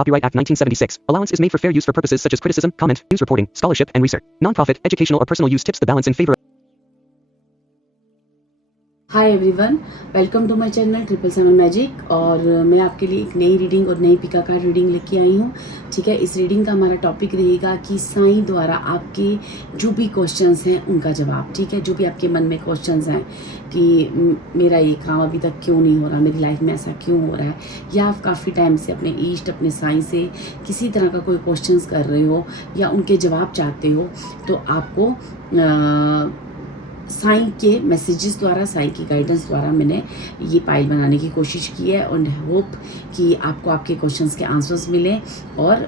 Copyright Act 1976. Allowance is made for fair use for purposes such as criticism, comment, news reporting, scholarship, and research. Non-profit, educational, or personal use tips the balance in favor. Hi everyone, welcome to my channel 777 magic. और मैं आपके लिए एक नई reading और नई पिका card reading लेके आई हूँ। ठीक है, इस रीडिंग का हमारा टॉपिक रहेगा कि साईं द्वारा आपके जो भी क्वेश्चंस हैं उनका जवाब। ठीक है, जो भी आपके मन में क्वेश्चंस हैं कि मेरा ये काम अभी तक क्यों नहीं हो रहा, मेरी लाइफ में ऐसा क्यों हो रहा है, या आप काफ़ी टाइम से अपने ईष्ट अपने साईं से किसी तरह का कोई क्वेश्चंस कर रहे हो या उनके जवाब चाहते हो, तो आपको साईं के मैसेजेस द्वारा, साईं की गाइडेंस द्वारा मैंने ये पाइल बनाने की कोशिश की है। और होप कि आपको आपके क्वेश्चंस के आंसर्स मिलें और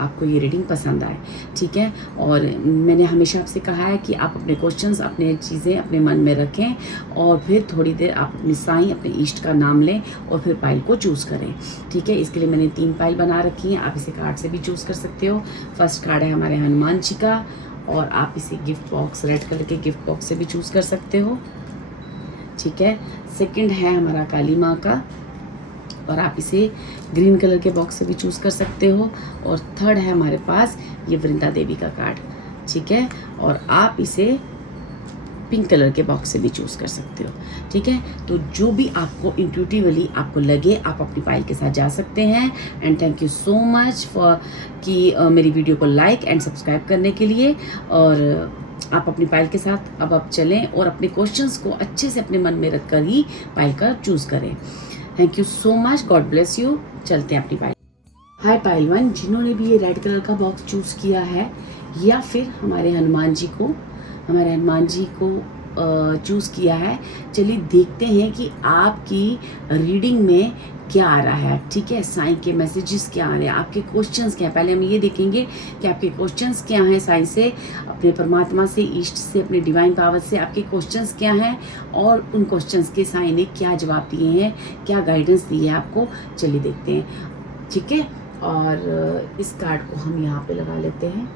आपको ये रीडिंग पसंद आए। ठीक है, और मैंने हमेशा आपसे कहा है कि आप अपने क्वेश्चंस, अपने चीज़ें अपने मन में रखें और फिर थोड़ी देर आप अपने साईं, अपने ईष्ट का नाम लें और फिर पाइल को चूज़ करें। ठीक है, इसके लिए मैंने 3 पाइल बना रखी हैं। आप इसे कार्ड से भी चूज़ कर सकते हो। फर्स्ट कार्ड है हमारे हनुमान जी का, और आप इसे गिफ्ट बॉक्स, रेड कलर के गिफ्ट बॉक्स से भी चूज़ कर सकते हो। ठीक है, सेकंड है हमारा काली माँ का, और आप इसे ग्रीन कलर के बॉक्स से भी चूज़ कर सकते हो। और थर्ड है हमारे पास ये वृंदा देवी का कार्ड। ठीक है, और आप इसे पिंक कलर के बॉक्स से भी चूज़ कर सकते हो। ठीक है, तो जो भी आपको इंट्यूटिवली आपको लगे, आप अपनी पाइल के साथ जा सकते हैं। And thank you so much for कि मेरी वीडियो को लाइक एंड सब्सक्राइब करने के लिए। और आप अपनी पाइल के साथ अब आप चलें और अपने क्वेश्चंस को अच्छे से अपने मन में रख कर ही पाइल का चूज़ करें। Thank you so much, God bless you. चलते हैं अपनी पाइल। हाय पाइल 1, जिन्होंने भी ये रेड कलर का बॉक्स चूज़ किया है, या फिर हमारे हनुमान जी को चूज़ किया है, चलिए देखते हैं कि आपकी रीडिंग में क्या आ रहा है। ठीक है, साईं के मैसेजेस क्या आ रहे हैं, आपके क्वेश्चंस क्या हैं। पहले हम ये देखेंगे कि आपके क्वेश्चंस क्या हैं साईं से, अपने परमात्मा से, ईष्ट से, अपने डिवाइन पावर से आपके क्वेश्चंस क्या हैं, और उन क्वेश्चंस के साईं ने क्या जवाब दिए हैं, क्या गाइडेंस दी है आपको। चलिए देखते हैं। ठीक है, और इस कार्ड को हम यहाँ पे लगा लेते हैं।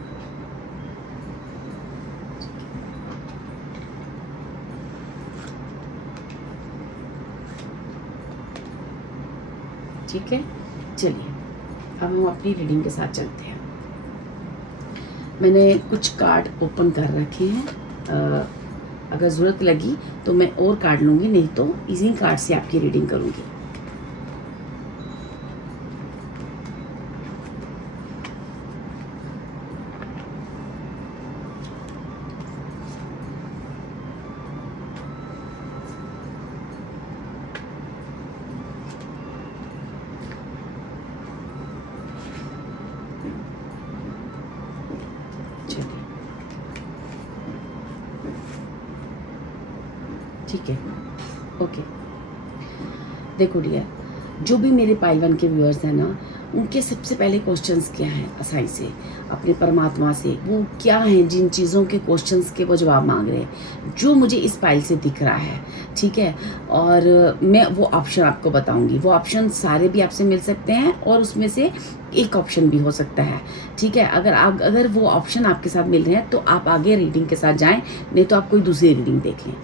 ठीक है, चलिए अब हम अपनी रीडिंग के साथ चलते हैं। मैंने कुछ कार्ड ओपन कर रखे हैं, अगर ज़रूरत लगी तो मैं और कार्ड लूँगी, नहीं तो इसी कार्ड से आपकी रीडिंग करूँगी। ठीक है, ओके। देखो डियर, जो भी मेरे पाइल 1 के व्यूअर्स हैं ना, उनके सबसे पहले क्वेश्चंस क्या हैं साईं से, अपने परमात्मा से, वो क्या हैं जिन चीज़ों के क्वेश्चंस के वो जवाब मांग रहे हैं, जो मुझे इस पाइल से दिख रहा है। ठीक है, और मैं वो ऑप्शन आपको बताऊंगी। वो ऑप्शन सारे भी आपसे मिल सकते हैं और उसमें से एक ऑप्शन भी हो सकता है। ठीक है, अगर वो ऑप्शन आपके साथ मिल रहे हैं तो आप आगे रीडिंग के साथ जाएं, नहीं तो आप कोई दूसरी रीडिंग देख लें।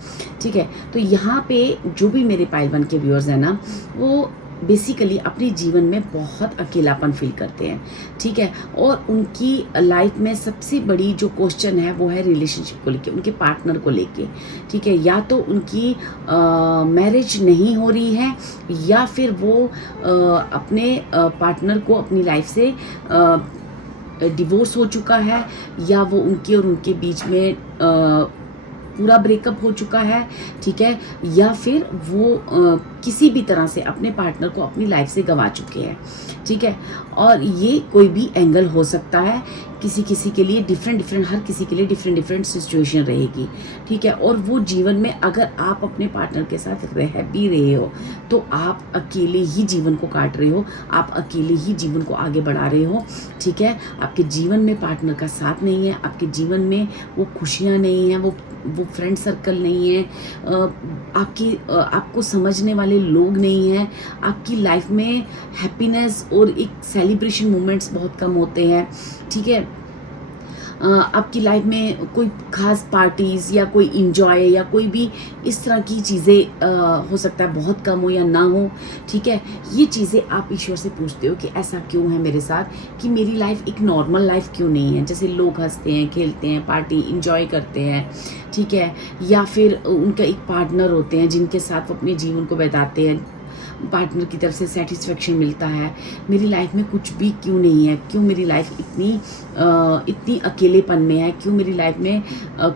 ठीक है, तो यहाँ पे जो भी मेरे पाइल 1 के व्यूअर्स हैं ना, वो बेसिकली अपने जीवन में बहुत अकेलापन फील करते हैं। ठीक है, और उनकी लाइफ में सबसे बड़ी जो क्वेश्चन है वो है रिलेशनशिप को लेके, उनके पार्टनर को लेके। ठीक है, या तो उनकी मैरिज नहीं हो रही है, या फिर वो अपने पार्टनर को अपनी लाइफ से डिवोर्स हो चुका है, या वो उनके और उनके बीच में पूरा ब्रेकअप हो चुका है। ठीक है, या फिर वो किसी भी तरह से अपने पार्टनर को अपनी लाइफ से गंवा चुके हैं। ठीक है, और ये कोई भी एंगल हो सकता है, किसी के लिए डिफरेंट, हर किसी के लिए डिफरेंट सिचुएशन रहेगी। ठीक है, और वो जीवन में अगर आप अपने पार्टनर के साथ रह भी रहे हो तो आप अकेले ही जीवन को काट रहे हो, आप अकेले ही जीवन को आगे बढ़ा रहे हो। ठीक है, आपके जीवन में पार्टनर का साथ नहीं है, आपके जीवन में वो खुशियाँ नहीं हैं, वो फ्रेंड सर्कल नहीं है, आपको समझने वाले लोग नहीं हैं, आपकी लाइफ में हैप्पीनेस और एक सेलिब्रेशन मोमेंट्स बहुत कम होते हैं। ठीक है, आपकी लाइफ में कोई खास पार्टीज़ या कोई इंजॉय या कोई भी इस तरह की चीज़ें हो सकता है बहुत कम हो या ना हो, ठीक है। ये चीज़ें आप ईश्वर से पूछते हो कि ऐसा क्यों है मेरे साथ, कि मेरी लाइफ एक नॉर्मल लाइफ क्यों नहीं है। जैसे लोग हंसते हैं, खेलते हैं, पार्टी इंजॉय करते हैं, ठीक है, या फिर उनका एक पार्टनर होते हैं जिनके साथ वो अपने जीवन को बिताते हैं, पार्टनर की तरफ से सेटिस्फेक्शन मिलता है। मेरी लाइफ में कुछ भी क्यों नहीं है, क्यों मेरी लाइफ इतनी अकेलेपन में है, क्यों मेरी लाइफ में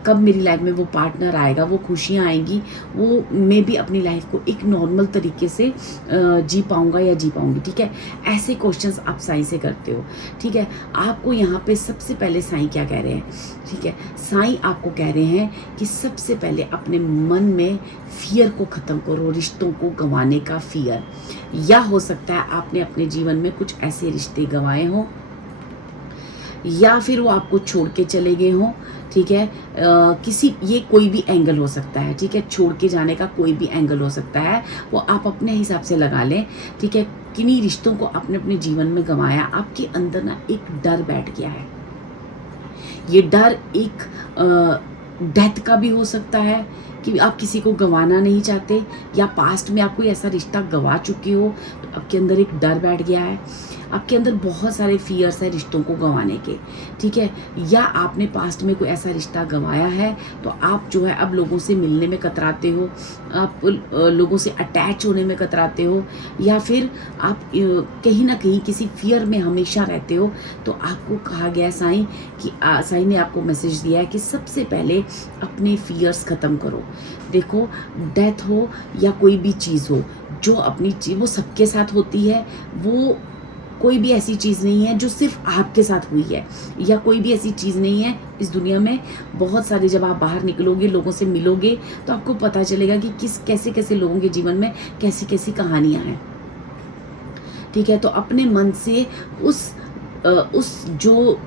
कब मेरी लाइफ में वो पार्टनर आएगा, वो खुशियाँ आएंगी, वो मैं भी अपनी लाइफ को एक नॉर्मल तरीके से जी पाऊँगा या जी पाऊँगी, ठीक है। ऐसे क्वेश्चंस आप साईं से करते हो, ठीक है। आपको यहाँ पे सबसे पहले साईं क्या कह रहे हैं, ठीक है। साईं आपको कह रहे हैं कि सबसे पहले अपने मन में फियर को ख़त्म करो, रिश्तों को गंवाने का फियर। या हो सकता है आपने अपने जीवन में कुछ ऐसे रिश्ते गंवाए हों, या फिर वो आपको छोड़ के चले गए हों, ठीक है। ये कोई भी एंगल हो सकता है, ठीक है। छोड़ के जाने का कोई भी एंगल हो सकता है, वो आप अपने हिसाब से लगा लें, ठीक है। किन्हीं रिश्तों को आपने अपने जीवन में गंवाया, आपके अंदर ना एक डर बैठ गया है। ये डर एक डेथ का भी हो सकता है कि आप किसी को गंवाना नहीं चाहते, या पास्ट में आप कोई ऐसा रिश्ता गंवा चुके हो तो आपके अंदर एक डर बैठ गया है। आपके अंदर बहुत सारे फियर्स है रिश्तों को गंवाने के, ठीक है। या आपने पास्ट में कोई ऐसा रिश्ता गंवाया है तो आप जो है अब लोगों से मिलने में कतराते हो, आप लोगों से अटैच होने में कतराते हो, या फिर आप कहीं ना कहीं किसी फियर में हमेशा रहते हो। तो आपको कहा गया है साईं कि साईं ने आपको मैसेज दिया है कि सबसे पहले अपने फियर्स ख़त्म करो। देखो, डेथ हो या कोई भी चीज़ हो, जो अपनी चीज़ वो सबके साथ होती है, वो कोई भी ऐसी चीज़ नहीं है जो सिर्फ आपके साथ हुई है, या कोई भी ऐसी चीज़ नहीं है इस दुनिया में। बहुत सारे जब आप बाहर निकलोगे, लोगों से मिलोगे, तो आपको पता चलेगा कि कैसे कैसे लोगों के जीवन में कैसी कैसी कहानियाँ हैं, ठीक है। तो अपने मन से उस जो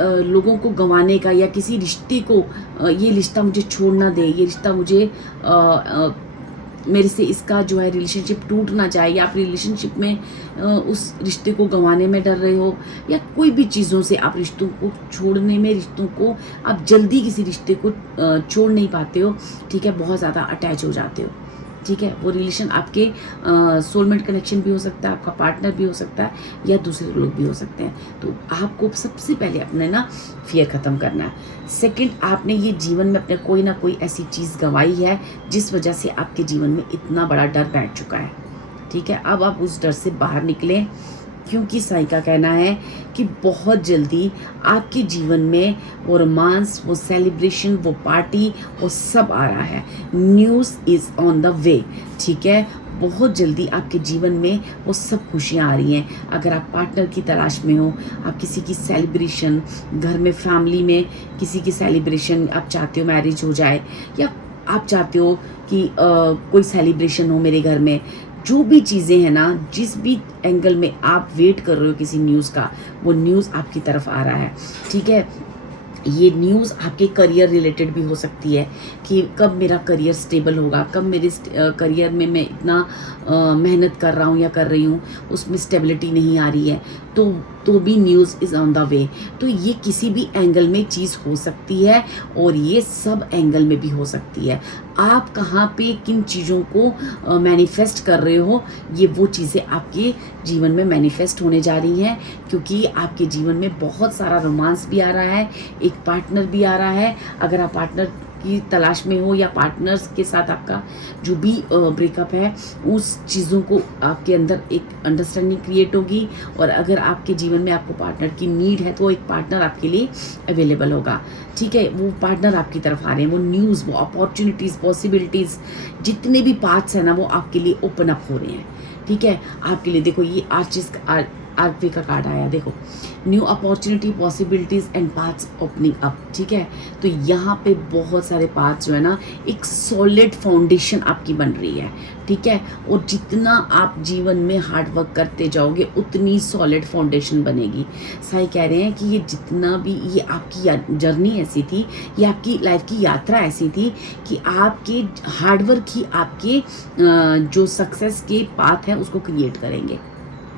लोगों को गंवाने का, या किसी रिश्ते को ये रिश्ता मुझे छोड़ना दे, ये रिश्ता मुझे मेरे से इसका जो है रिलेशनशिप टूट ना जाए, या आप रिलेशनशिप में उस रिश्ते को गंवाने में डर रहे हो, या कोई भी चीज़ों से आप रिश्तों को छोड़ने में, रिश्तों को आप जल्दी किसी रिश्ते को छोड़ नहीं पाते हो, ठीक है। बहुत ज़्यादा अटैच हो जाते हो, ठीक है। वो रिलेशन आपके सोलमेट कनेक्शन भी हो सकता है, आपका पार्टनर भी हो सकता है, या दूसरे लोग भी हो सकते हैं। तो आपको सबसे पहले अपने ना फियर ख़त्म करना है। सेकंड, आपने ये जीवन में अपने कोई ना कोई ऐसी चीज़ गंवाई है जिस वजह से आपके जीवन में इतना बड़ा डर बैठ चुका है, ठीक है। अब आप उस डर से बाहर निकलें, क्योंकि साईं का कहना है कि बहुत जल्दी आपके जीवन में वो रोमांस, वो सेलिब्रेशन, वो पार्टी, वो सब आ रहा है। News is on the way, ठीक है। बहुत जल्दी आपके जीवन में वो सब खुशियाँ आ रही हैं। अगर आप पार्टनर की तलाश में हो, आप किसी की सेलिब्रेशन, घर में फैमिली में किसी की सेलिब्रेशन आप चाहते हो, मैरिज हो जाए, या आप चाहते हो कि कोई सेलिब्रेशन हो मेरे घर में, जो भी चीज़ें हैं ना, जिस भी एंगल में आप वेट कर रहे हो किसी न्यूज़ का, वो न्यूज़ आपकी तरफ आ रहा है, ठीक है। ये न्यूज़ आपके करियर रिलेटेड भी हो सकती है कि कब मेरा करियर स्टेबल होगा, कब मेरे करियर में मैं इतना मेहनत कर रहा हूँ या कर रही हूँ, उसमें स्टेबिलिटी नहीं आ रही है, तो भी news is on the way. तो ये किसी भी एंगल में चीज़ हो सकती है, और ये सब एंगल में भी हो सकती है। आप कहाँ पे किन चीज़ों को मैनिफेस्ट कर रहे हो, ये वो चीज़ें आपके जीवन में मैनिफेस्ट होने जा रही हैं, क्योंकि आपके जीवन में बहुत सारा रोमांस भी आ रहा है, एक पार्टनर भी आ रहा है। अगर आप पार्टनर की तलाश में हो, या पार्टनर्स के साथ आपका जो भी ब्रेकअप है, उस चीज़ों को आपके अंदर एक अंडरस्टैंडिंग क्रिएट होगी। और अगर आपके जीवन में आपको पार्टनर की नीड है, तो एक पार्टनर आपके लिए अवेलेबल होगा, ठीक है। वो पार्टनर आपकी तरफ आ रहे हैं, वो न्यूज़, वो अपॉर्चुनिटीज़, पॉसिबिलिटीज़, जितने भी पाथ्स हैं ना, वो आपके लिए ओपन अप हो रहे हैं, ठीक है। आपके लिए देखो, ये आर्चवे का कार्ड आया, देखो, new opportunity, possibilities and paths opening up, ठीक है। तो यहाँ पे बहुत सारे पाथ्स जो है ना, एक सॉलिड फाउंडेशन आपकी बन रही है, ठीक है। और जितना आप जीवन में हार्ड वर्क करते जाओगे, उतनी सॉलिड फाउंडेशन बनेगी। साईं कह रहे हैं कि ये जितना भी, ये आपकी जर्नी ऐसी थी, ये आपकी लाइफ की यात्रा ऐसी थी कि आपके हार्डवर्क ही आपके जो सक्सेस के पाथ है उसको क्रिएट करेंगे,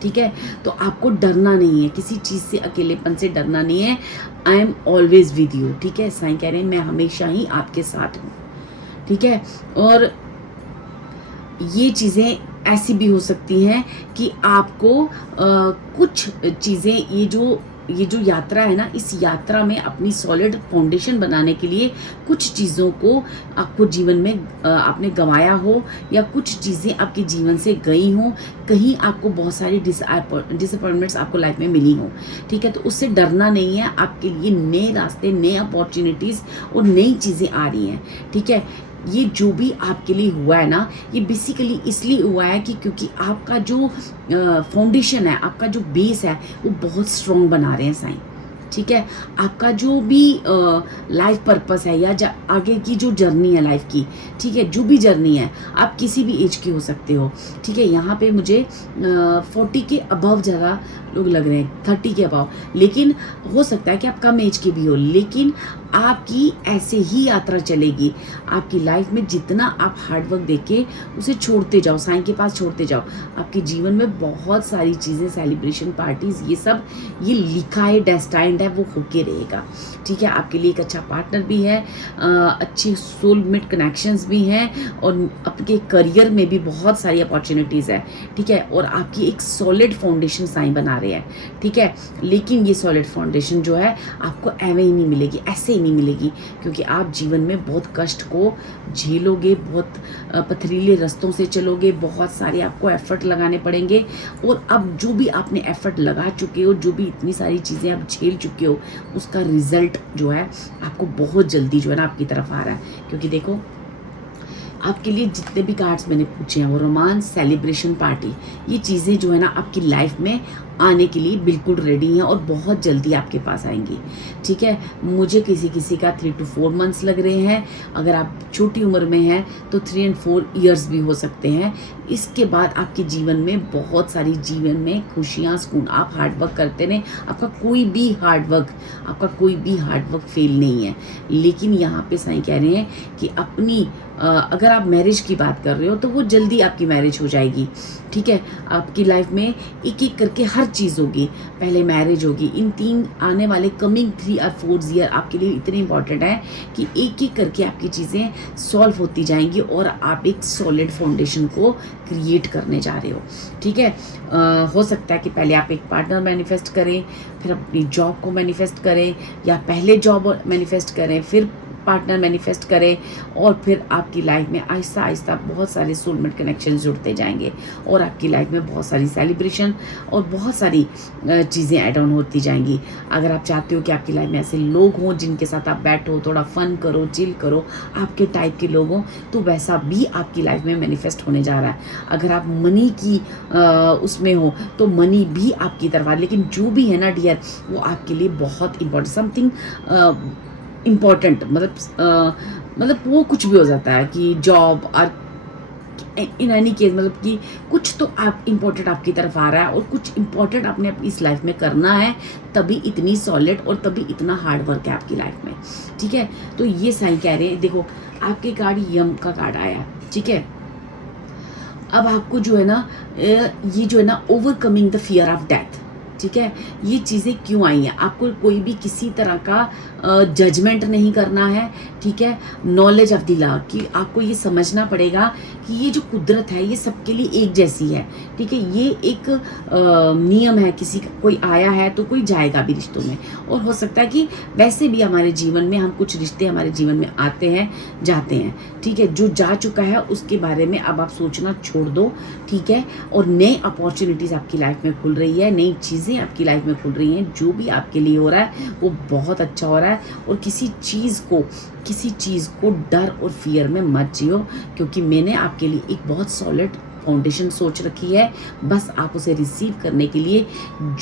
ठीक है, तो आपको डरना नहीं है, किसी चीज़ से, अकेलेपन से डरना नहीं है। I am always with you, ठीक है। साईं कह रहे हैं मैं हमेशा ही आपके साथ हूँ, ठीक है। और ये चीज़ें ऐसी भी हो सकती हैं कि आपको कुछ चीज़ें, ये जो यात्रा है ना, इस यात्रा में अपनी सॉलिड फाउंडेशन बनाने के लिए कुछ चीज़ों को आपको जीवन में आपने गंवाया हो, या कुछ चीज़ें आपके जीवन से गई हों, कहीं आपको बहुत सारी डिसअपॉइंटमेंट्स आपको लाइफ में मिली हों, ठीक है। तो उससे डरना नहीं है, आपके लिए नए रास्ते, नए अपॉर्चुनिटीज़ और नई चीज़ें आ रही हैं, ठीक है। ये जो भी आपके लिए हुआ है ना, ये बेसिकली इसलिए हुआ है कि क्योंकि आपका जो फाउंडेशन है, आपका जो बेस है, वो बहुत स्ट्रॉन्ग बना रहे हैं साईं, ठीक है। आपका जो भी लाइफ पर्पस है, या आगे की जो जर्नी है लाइफ की, ठीक है, जो भी जर्नी है, आप किसी भी एज की हो सकते हो, ठीक है। यहाँ पे मुझे 40 के अबव ज़्यादा लोग लग रहे हैं, 30 के अबव, लेकिन हो सकता है कि आप कम एज के भी हो, लेकिन आपकी ऐसे ही यात्रा चलेगी। आपकी लाइफ में जितना आप हार्डवर्क देके उसे छोड़ते जाओ, साईं के पास छोड़ते जाओ, आपके जीवन में बहुत सारी चीज़ें, सेलिब्रेशन, पार्टीज, ये सब ये लिखा है, डेस्टाइंड है, वो होके रहेगा, ठीक है। आपके लिए एक अच्छा पार्टनर भी है, अच्छी सोलमेट कनेक्शंस भी हैं, और आपके करियर में भी बहुत सारी अपॉर्चुनिटीज़ है, ठीक है। और आपकी एक सॉलिड फाउंडेशन साईं बना रहे हैं, ठीक है। लेकिन ये सॉलिड फाउंडेशन जो है आपको एवं ही नहीं मिलेगी, ऐसे नहीं मिलेगी, क्योंकि आप जीवन में बहुत कष्ट को झेलोगे, बहुत पथरीले रास्तों से चलोगे, बहुत सारे आपको एफर्ट लगाने पड़ेंगे। और अब जो भी आपने एफर्ट लगा चुके हो, जो भी इतनी सारी चीज़ें आप झेल चुके हो, उसका रिजल्ट जो है आपको बहुत जल्दी जो है ना आपकी तरफ आ रहा है। क्योंकि देखो, आपके लिए जितने भी कार्ड्स मैंने पूछे हैं, वो रोमांस, सेलिब्रेशन, पार्टी, ये चीज़ें जो है ना आपकी लाइफ में आने के लिए बिल्कुल रेडी हैं और बहुत जल्दी आपके पास आएंगी, ठीक है। मुझे किसी का 3 to 4 मंथ्स लग रहे हैं। अगर आप छोटी उम्र में हैं तो 3 and 4 ईयर्स भी हो सकते हैं। इसके बाद आपके जीवन में बहुत सारी, जीवन में खुशियाँ, सुकून, आप हार्डवर्क करते रहें, आपका कोई भी हार्डवर्क फेल नहीं है। लेकिन यहाँ पे साईं कह रहे हैं कि अपनी अगर आप मैरिज की बात कर रहे हो तो वो जल्दी आपकी मैरिज हो जाएगी, ठीक है। आपकी लाइफ में एक एक करके हर चीज़ होगी, पहले मैरिज होगी। इन 3 आने वाले कमिंग 3 or 4 ईयर आपके लिए इतने इंपॉर्टेंट है कि एक एक करके आपकी चीज़ें सॉल्व होती जाएंगी और आप एक सॉलिड फाउंडेशन को क्रिएट करने जा रहे हो, ठीक है। हो सकता है कि पहले आप एक पार्टनर मैनिफेस्ट करें, फिर अपनी जॉब को मैनिफेस्ट करें, या पहले जॉब मैनिफेस्ट करें, फिर पार्टनर मैनिफेस्ट करें, और फिर आपकी लाइफ में आहिस्ता आहिस्ता बहुत सारे सोलमेट कनेक्शन जुड़ते जाएंगे, और आपकी लाइफ में बहुत सारी सेलिब्रेशन और बहुत सारी चीज़ें ऐड ऑन होती जाएंगी। अगर आप चाहते हो कि आपकी लाइफ में ऐसे लोग हों जिनके साथ आप बैठो, थोड़ा फन करो, चिल करो, आपके टाइप के लोग हों, तो वैसा भी आपकी लाइफ में मैनिफेस्ट होने जा रहा है। अगर आप मनी की उसमें हो तो मनी भी आपकी तरफ आ, लेकिन जो भी है ना डियर, वो आपके लिए बहुत इंपॉर्टेंट, समथिंग इम्पॉर्टेंट, मतलब वो कुछ भी हो जाता है कि जॉब और इन एनी केस, मतलब कि कुछ तो आप इम्पोर्टेंट आपकी तरफ आ रहा है, और कुछ इम्पोर्टेंट आपने इस लाइफ में करना है, तभी इतनी सॉलिड और तभी इतना हार्ड वर्क है आपकी लाइफ में, ठीक है। तो ये साईं कह रहे हैं, देखो आपके कार्ड यम का कार्ड आया, ठीक है। अब आपको जो है ना, ये जो है ना, overcoming the fear of death, ठीक है। ये चीज़ें क्यों आई हैं? आपको कोई भी किसी तरह का जजमेंट नहीं करना है, ठीक है। नॉलेज ऑफ द लॉ, कि आपको ये समझना पड़ेगा कि ये जो कुदरत है ये सबके लिए एक जैसी है, ठीक है। ये एक नियम है, किसी का कोई आया है तो कोई जाएगा भी रिश्तों में, और हो सकता है कि वैसे भी हमारे जीवन में हम कुछ रिश्ते हमारे जीवन में आते हैं, जाते हैं, ठीक है। जो जा चुका है उसके बारे में अब आप सोचना छोड़ दो, ठीक है। और नए अपॉर्चुनिटीज़ आपकी लाइफ में खुल रही है, नई चीज़ें आपकी लाइफ में खुल रही हैं। जो भी आपके लिए हो रहा है वो बहुत अच्छा हो रहा है, और किसी चीज़ को डर और फियर में मत जियो, क्योंकि मैंने आपके लिए एक बहुत सॉलिड फाउंडेशन सोच रखी है। बस आप उसे रिसीव करने के लिए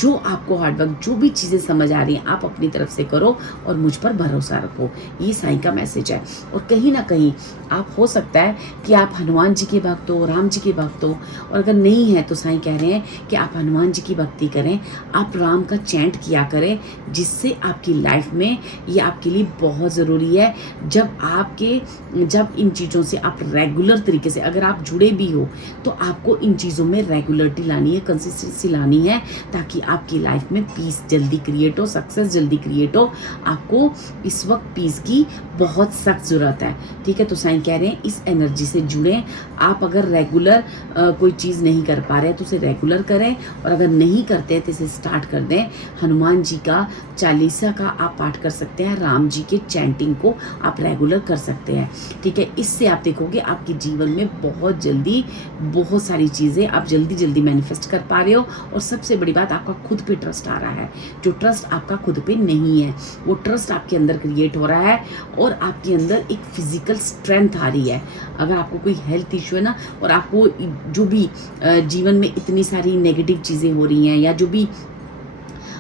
जो आपको हार्डवर्क, जो भी चीज़ें समझ आ रही हैं, आप अपनी तरफ से करो और मुझ पर भरोसा रखो। ये साईं का मैसेज है। और कहीं ना कहीं आप, हो सकता है कि आप हनुमान जी के भक्त हो, राम जी के भक्त हो, और अगर नहीं है तो साईं कह रहे हैं कि आप हनुमान जी की भक्ति करें, आप राम का चैंट किया करें, जिससे आपकी लाइफ में ये आपके लिए बहुत ज़रूरी है। जब इन चीज़ों से आप रेगुलर तरीके से अगर आप जुड़े भी हो तो आपको इन चीज़ों में रेगुलरिटी लानी है, कंसिस्टेंसी लानी है, ताकि आपकी लाइफ में पीस जल्दी क्रिएट हो, सक्सेस जल्दी क्रिएट हो। आपको इस वक्त पीस की बहुत सख्त ज़रूरत है, ठीक है। तो साईं कह रहे हैं इस एनर्जी से जुड़ें। आप अगर रेगुलर कोई चीज़ नहीं कर पा रहे हैं तो उसे रेगुलर करें, और अगर नहीं करते हैं तो इसे स्टार्ट कर दें। हनुमान जी का चालीसा का आप पाठ कर सकते हैं, राम जी के चैंटिंग को आप रेगुलर कर सकते हैं, ठीक है। इससे आप देखोगे आपके जीवन में बहुत जल्दी बहुत सारी चीज़ें आप जल्दी जल्दी मैनिफेस्ट कर पा रहे हो। और सबसे बड़ी बात, आपका खुद पे ट्रस्ट आ रहा है। जो ट्रस्ट आपका खुद पे नहीं है, वो ट्रस्ट आपके अंदर क्रिएट हो रहा है, और आपके अंदर एक फिजिकल स्ट्रेंथ आ रही है। अगर आपको कोई हेल्थ इशू है ना, और आपको जो भी जीवन में इतनी सारी नेगेटिव चीज़ें हो रही हैं, या जो भी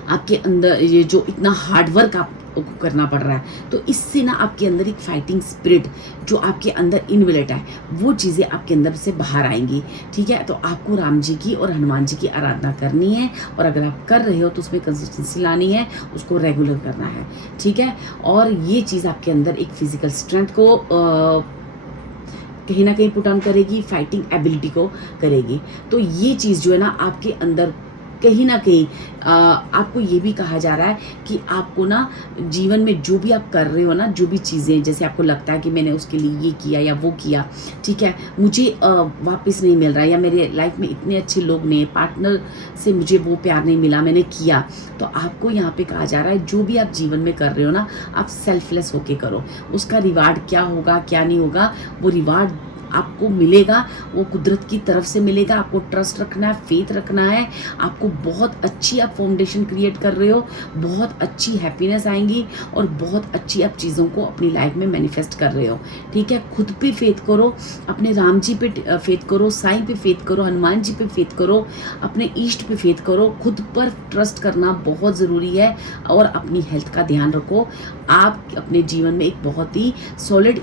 आपके अंदर ये जो इतना हार्ड वर्क आपको करना पड़ रहा है, तो इससे ना आपके अंदर एक फाइटिंग स्पिरिट जो आपके अंदर इनबिल्ट है, वो चीज़ें आपके अंदर से बाहर आएंगी, ठीक है। तो आपको राम जी की और हनुमान जी की आराधना करनी है, और अगर आप कर रहे हो तो उसमें कंसिस्टेंसी लानी है, उसको रेगुलर करना है, ठीक है। और ये चीज़ आपके अंदर एक फिजिकल स्ट्रेंथ को कहीं ना कहीं पुट ऑन करेगी, फाइटिंग एबिलिटी को करेगी। तो ये चीज़ जो है ना आपके अंदर कहीं ना कहीं आपको ये भी कहा जा रहा है कि आपको ना जीवन में जो भी आप कर रहे हो ना, जो भी चीज़ें, जैसे आपको लगता है कि मैंने उसके लिए ये किया या वो किया, ठीक है, मुझे वापस नहीं मिल रहा, या मेरे लाइफ में इतने अच्छे लोग नहीं, पार्टनर से मुझे वो प्यार नहीं मिला, मैंने किया, तो आपको यहाँ पे कहा जा रहा है जो भी आप जीवन में कर रहे हो ना, आप सेल्फलेस होके करो। उसका रिवार्ड क्या होगा क्या नहीं होगा, वो रिवार्ड आपको मिलेगा, वो कुदरत की तरफ से मिलेगा। आपको ट्रस्ट रखना है, फेथ रखना है। आपको बहुत अच्छी आप फाउंडेशन क्रिएट कर रहे हो, बहुत अच्छी हैप्पीनेस आएंगी, और बहुत अच्छी आप चीज़ों को अपनी लाइफ में मैनिफेस्ट कर रहे हो, ठीक है। खुद पे फेथ करो, अपने राम जी पे फेथ करो, साईं पे फेथ करो, हनुमान जी पे फेथ करो, अपने ईष्ट पे फेथ करो। खुद पर ट्रस्ट करना बहुत ज़रूरी है, और अपनी हेल्थ का ध्यान रखो। आप अपने जीवन में एक बहुत ही सॉलिड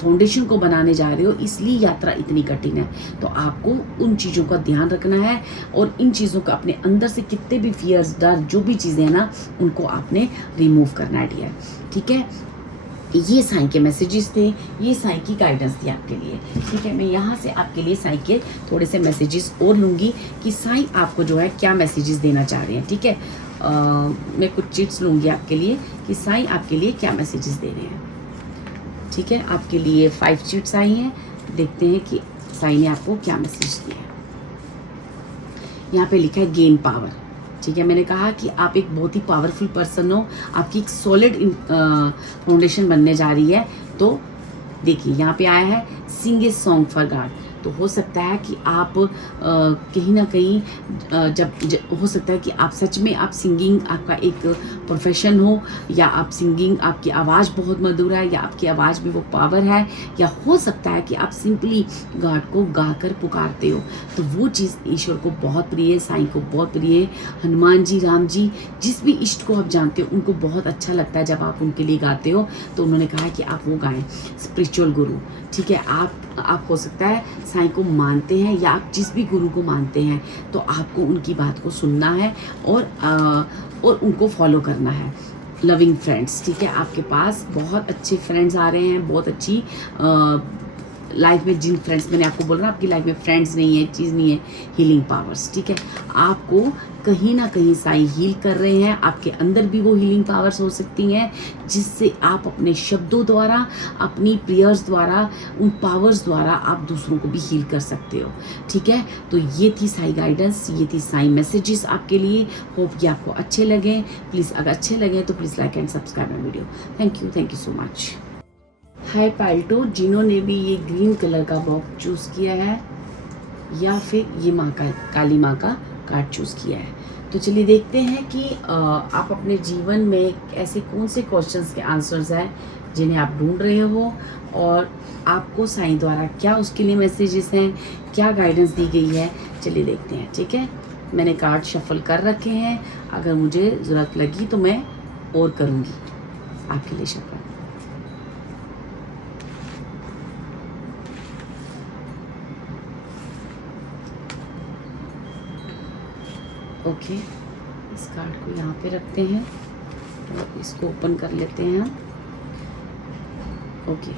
फाउंडेशन को बनाने जा रहे हो, इसलिए यात्रा इतनी कठिन है। तो आपको उन चीज़ों का ध्यान रखना है, और इन चीज़ों का अपने अंदर से कितने भी फियर्स, डर, जो भी चीज़ें हैं ना, उनको आपने रिमूव करना है डियर, ठीक है। ये साईं के मैसेजेस थे, ये साईं की गाइडेंस थी आपके लिए, ठीक है। मैं यहाँ से आपके लिए साईं के थोड़े से मैसेजेस और लूँगी कि साईं आपको जो है क्या मैसेजेस देना चाह रहे हैं, ठीक है। मैं कुछ चिट्स लूँगी आपके लिए कि साईं आपके लिए क्या मैसेजेस दे रहे हैं, ठीक है। आपके लिए 5 चिट्स आई हैं, देखते हैं कि साईं ने आपको क्या मैसेज दिया है। यहाँ पे लिखा है गेन पावर, ठीक है। मैंने कहा कि आप एक बहुत ही पावरफुल पर्सन हो, आपकी एक सॉलिड फाउंडेशन बनने जा रही है। तो देखिए यहाँ पे आया है सिंग ए सॉन्ग फॉर गॉड। तो हो सकता है कि आप कहीं ना कहीं जब हो सकता है कि आप सच में आप सिंगिंग आपका एक प्रोफेशन हो, या आप सिंगिंग आपकी आवाज़ बहुत मधुर है, या आपकी आवाज़ में वो पावर है, या हो सकता है कि आप सिंपली गॉड को गाकर पुकारते हो। तो वो चीज़ ईश्वर को बहुत प्रिय है, साईं को बहुत प्रिय है। हनुमान जी, राम जी, जिस भी इष्ट को आप जानते हो, उनको बहुत अच्छा लगता है जब आप उनके लिए गाते हो। तो उन्होंने कहा कि आप वो गाएं, स्पिरिचुअल गुरु, ठीक है। आप हो सकता है साईं को मानते हैं, या आप जिस भी गुरु को मानते हैं, तो आपको उनकी बात को सुनना है, और उनको फॉलो करना है। लविंग फ्रेंड्स, ठीक है। आपके पास बहुत अच्छे फ्रेंड्स आ रहे हैं, बहुत अच्छी लाइफ में जिन फ्रेंड्स, मैंने आपको बोला ना आपकी लाइफ में फ्रेंड्स नहीं है, चीज़ नहीं है, हीलिंग पावर्स, ठीक है। आपको कहीं ना कहीं साईं हील कर रहे हैं, आपके अंदर भी वो हीलिंग पावर्स हो सकती हैं, जिससे आप अपने शब्दों द्वारा, अपनी प्रेयर्स द्वारा, उन पावर्स द्वारा आप दूसरों को भी हील कर सकते हो, ठीक है। तो ये थी साईं गाइडेंस, ये थी साईं मैसेजेस आपके लिए। होप कि आपको अच्छे लगे। प्लीज़ अगर अच्छे लगे तो please like and subscribe my video. Thank you so much. Hi पाल्टो, जिन्होंने भी ये ग्रीन कलर का बॉक्स चूज़ किया है, या फिर ये माँ का, काली माँ का कार्ड चूज़ किया है, तो चलिए देखते हैं कि आप अपने जीवन में ऐसे कौन से क्वेश्चंस के आंसर्स हैं जिन्हें आप ढूंढ रहे हो, और आपको साईं द्वारा क्या उसके लिए मैसेजेस हैं, क्या गाइडेंस दी गई है। चलिए देखते हैं, ठीक है। मैंने कार्ड शफल कर रखे हैं, अगर मुझे ज़रूरत लगी तो मैं और करूँगी आपके लिए शफल। ओके, इस कार्ड को यहाँ पे रखते हैं और इसको ओपन कर लेते हैं हम। ओके,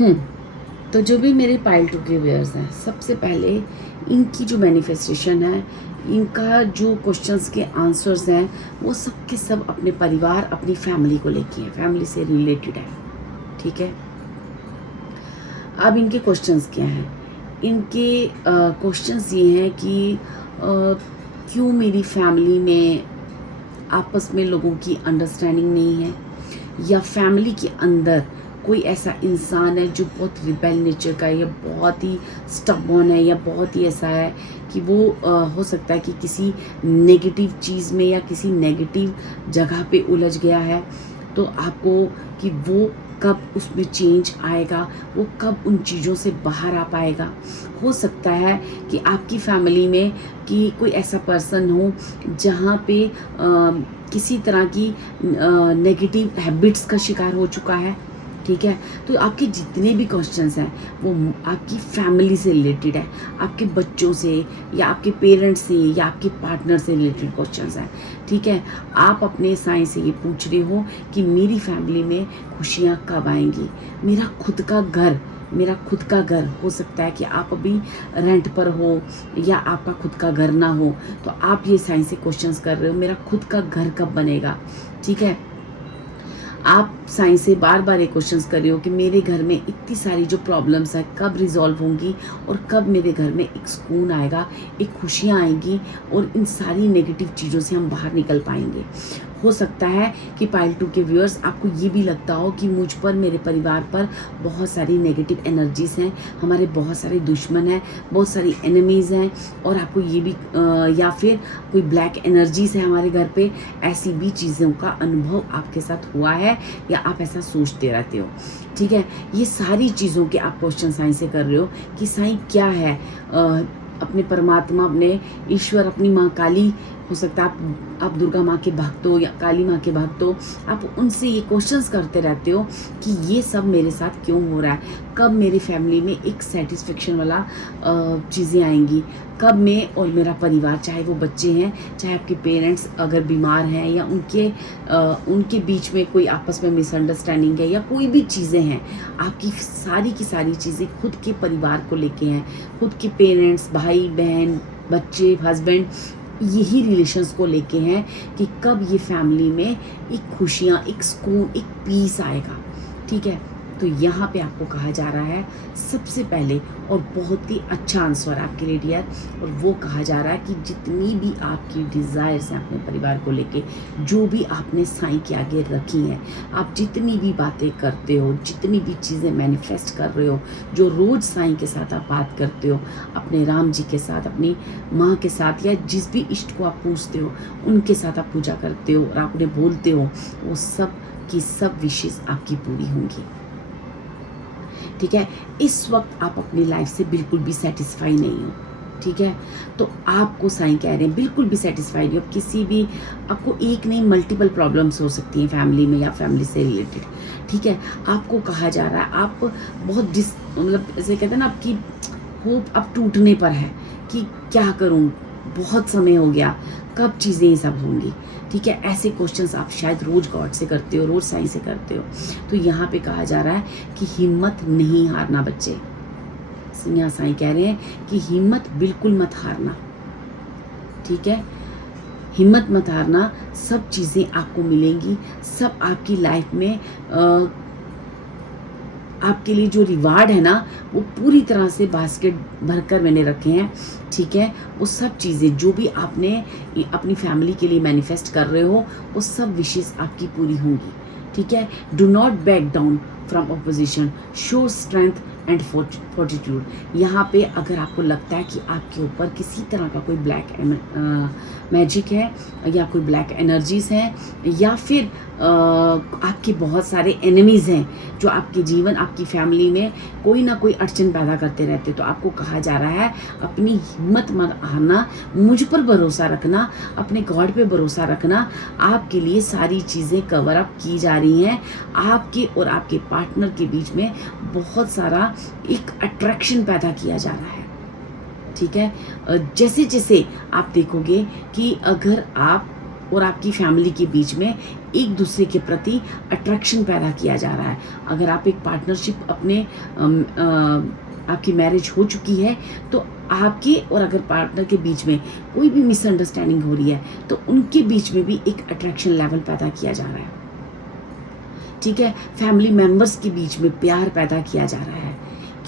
तो जो भी मेरे पाइल टू के व्यूअर्स हैं, सबसे पहले इनकी जो मैनिफेस्टेशन है, इनका जो क्वेश्चंस के आंसर्स हैं, वो सब के सब अपने परिवार, अपनी फैमिली को लेके हैं, फैमिली से रिलेटेड है। ठीक है, अब इनके क्वेश्चंस क्या हैं? इनके क्वेश्चंस ये हैं कि क्यों मेरी फैमिली में आपस में लोगों की अंडरस्टैंडिंग नहीं है, या फैमिली के अंदर कोई ऐसा इंसान है जो बहुत रिबेल नेचर का है, या बहुत ही स्टबर्न है, या बहुत ही ऐसा है कि वो हो सकता है कि किसी नेगेटिव चीज़ में या किसी नेगेटिव जगह पे उलझ गया है। तो आपको कि वो कब उसमें चेंज आएगा, वो कब उन चीज़ों से बाहर आ पाएगा। हो सकता है कि आपकी फैमिली में कि कोई ऐसा पर्सन हो जहाँ पे किसी तरह की नेगेटिव हैबिट्स का शिकार हो चुका है। ठीक है, तो आपके जितने भी क्वेश्चंस हैं वो आपकी फैमिली से रिलेटेड है, आपके बच्चों से या आपके पेरेंट्स से या आपके पार्टनर से रिलेटेड क्वेश्चंस हैं। ठीक है, आप अपने साईं से ये पूछ रहे हो कि मेरी फैमिली में खुशियाँ कब आएंगी, मेरा खुद का घर हो सकता है कि आप अभी रेंट पर हो या आपका खुद का घर ना हो, तो आप ये साईं से क्वेश्चंस कर रहे हो, मेरा खुद का घर कब बनेगा। ठीक है, आप साईं से बार बार ये क्वेश्चंस कर रहे हो कि मेरे घर में इतनी सारी जो प्रॉब्लम्स है कब रिजॉल्व होंगी, और कब मेरे घर में एक सुकून आएगा, एक खुशियाँ आएंगी, और इन सारी नेगेटिव चीज़ों से हम बाहर निकल पाएंगे। हो सकता है कि पाइल टू के व्यूअर्स आपको ये भी लगता हो कि मुझ पर, मेरे परिवार पर बहुत सारी नेगेटिव एनर्जीज हैं, हमारे बहुत सारे दुश्मन हैं, बहुत सारी एनिमीज़ हैं, और आपको ये भी या फिर कोई ब्लैक एनर्जीज है हमारे घर पे। ऐसी भी चीज़ों का अनुभव आपके साथ हुआ है या आप ऐसा सोचते रहते हो। ठीक है, ये सारी चीज़ों के आप क्वेश्चन साईं से कर रहे हो कि साईं क्या है, अपने परमात्मा, अपने ईश्वर, अपनी माँ काली, हो सकता है आप दुर्गा माँ के भक्त हो या काली माँ के भक्त हो, आप उनसे ये क्वेश्चंस करते रहते हो कि ये सब मेरे साथ क्यों हो रहा है, कब मेरी फैमिली में एक सेटिस्फेक्शन वाला चीज़ें आएंगी, कब मैं और मेरा परिवार, चाहे वो बच्चे हैं, चाहे आपके पेरेंट्स अगर बीमार हैं, या उनके बीच में कोई आपस में मिसअंडरस्टैंडिंग है, या कोई भी चीज़ें हैं, आपकी सारी की सारी चीज़ें खुद के परिवार को लेके हैं, खुद के पेरेंट्स, भाई बहन, बच्चे, हस्बैंड, यही रिलेशंस को लेके हैं कि कब ये फैमिली में एक खुशियाँ, एक सुकून, एक पीस आएगा। ठीक है, तो यहाँ पे आपको कहा जा रहा है सबसे पहले, और बहुत ही अच्छा आंसर आपके लिए डियर, और वो कहा जा रहा है कि जितनी भी आपकी डिज़ायर्स हैं अपने परिवार को लेके, जो भी आपने साईं के आगे रखी हैं, आप जितनी भी बातें करते हो, जितनी भी चीज़ें मैनिफेस्ट कर रहे हो, जो रोज़ साईं के साथ आप बात करते हो, अपने राम जी के साथ, अपनी माँ के साथ, या जिस भी इष्ट को आप पूछते हो उनके साथ आप पूजा करते हो और आप उन्हें बोलते हो, वो सब की सब विशेष आपकी पूरी होंगी। ठीक है, इस वक्त आप अपनी लाइफ से बिल्कुल भी सेटिस्फाई नहीं हो। ठीक है, तो आपको साईं कह रहे हैं बिल्कुल भी सेटिस्फाइड हो, किसी भी, आपको एक नहीं मल्टीपल प्रॉब्लम्स हो सकती हैं फैमिली में या फैमिली से रिलेटेड। ठीक है, आपको कहा जा रहा है आप बहुत मतलब ऐसे कहते हैं ना, आपकी होप अब टूटने पर है कि क्या करूं, बहुत समय हो गया, कब चीज़ें ये सब होंगी। ठीक है, ऐसे क्वेश्चंस आप शायद रोज़ गॉड से करते हो, रोज़ साईं से करते हो। तो यहाँ पे कहा जा रहा है कि हिम्मत नहीं हारना बच्चे। यहाँ साईं कह रहे हैं कि हिम्मत बिल्कुल मत हारना। ठीक है, हिम्मत मत हारना, सब चीज़ें आपको मिलेंगी, सब आपकी लाइफ में आपके लिए जो रिवार्ड है ना, वो पूरी तरह से बास्केट भरकर मैंने रखे हैं। ठीक है, वो सब चीज़ें जो भी आपने अपनी फैमिली के लिए मैनिफेस्ट कर रहे हो, वो सब विशेष आपकी पूरी होंगी। ठीक है, do not back down from opposition, show strength and fortitude. यहाँ पे अगर आपको लगता है कि आपके ऊपर किसी तरह का कोई ब्लैक मैजिक है, या कोई ब्लैक एनर्जीज हैं, या फिर आपके बहुत सारे एनिमीज़ हैं जो आपके जीवन, आपकी फैमिली में कोई ना कोई अड़चन पैदा करते रहते, तो आपको कहा जा रहा है अपनी हिम्मत मत हारना, मुझ पर भरोसा रखना, अपने गॉड पे भरोसा रखना। आपके लिए सारी चीज़ें कवर अप की जा रही हैं, आपके और आपके पार्टनर के बीच में बहुत सारा एक अट्रैक्शन पैदा किया जा रहा है। ठीक है, जैसे जैसे आप देखोगे कि अगर आप और आपकी फैमिली के बीच में एक दूसरे के प्रति अट्रैक्शन पैदा किया जा रहा है। अगर आप एक पार्टनरशिप अपने आपकी मैरिज हो चुकी है तो आपके और अगर पार्टनर के बीच में कोई भी मिसअंडरस्टैंडिंग हो रही है तो उनके बीच में भी एक अट्रैक्शन लेवल पैदा किया जा रहा है। ठीक है, फैमिली मेंबर्स के बीच में प्यार पैदा किया जा रहा है।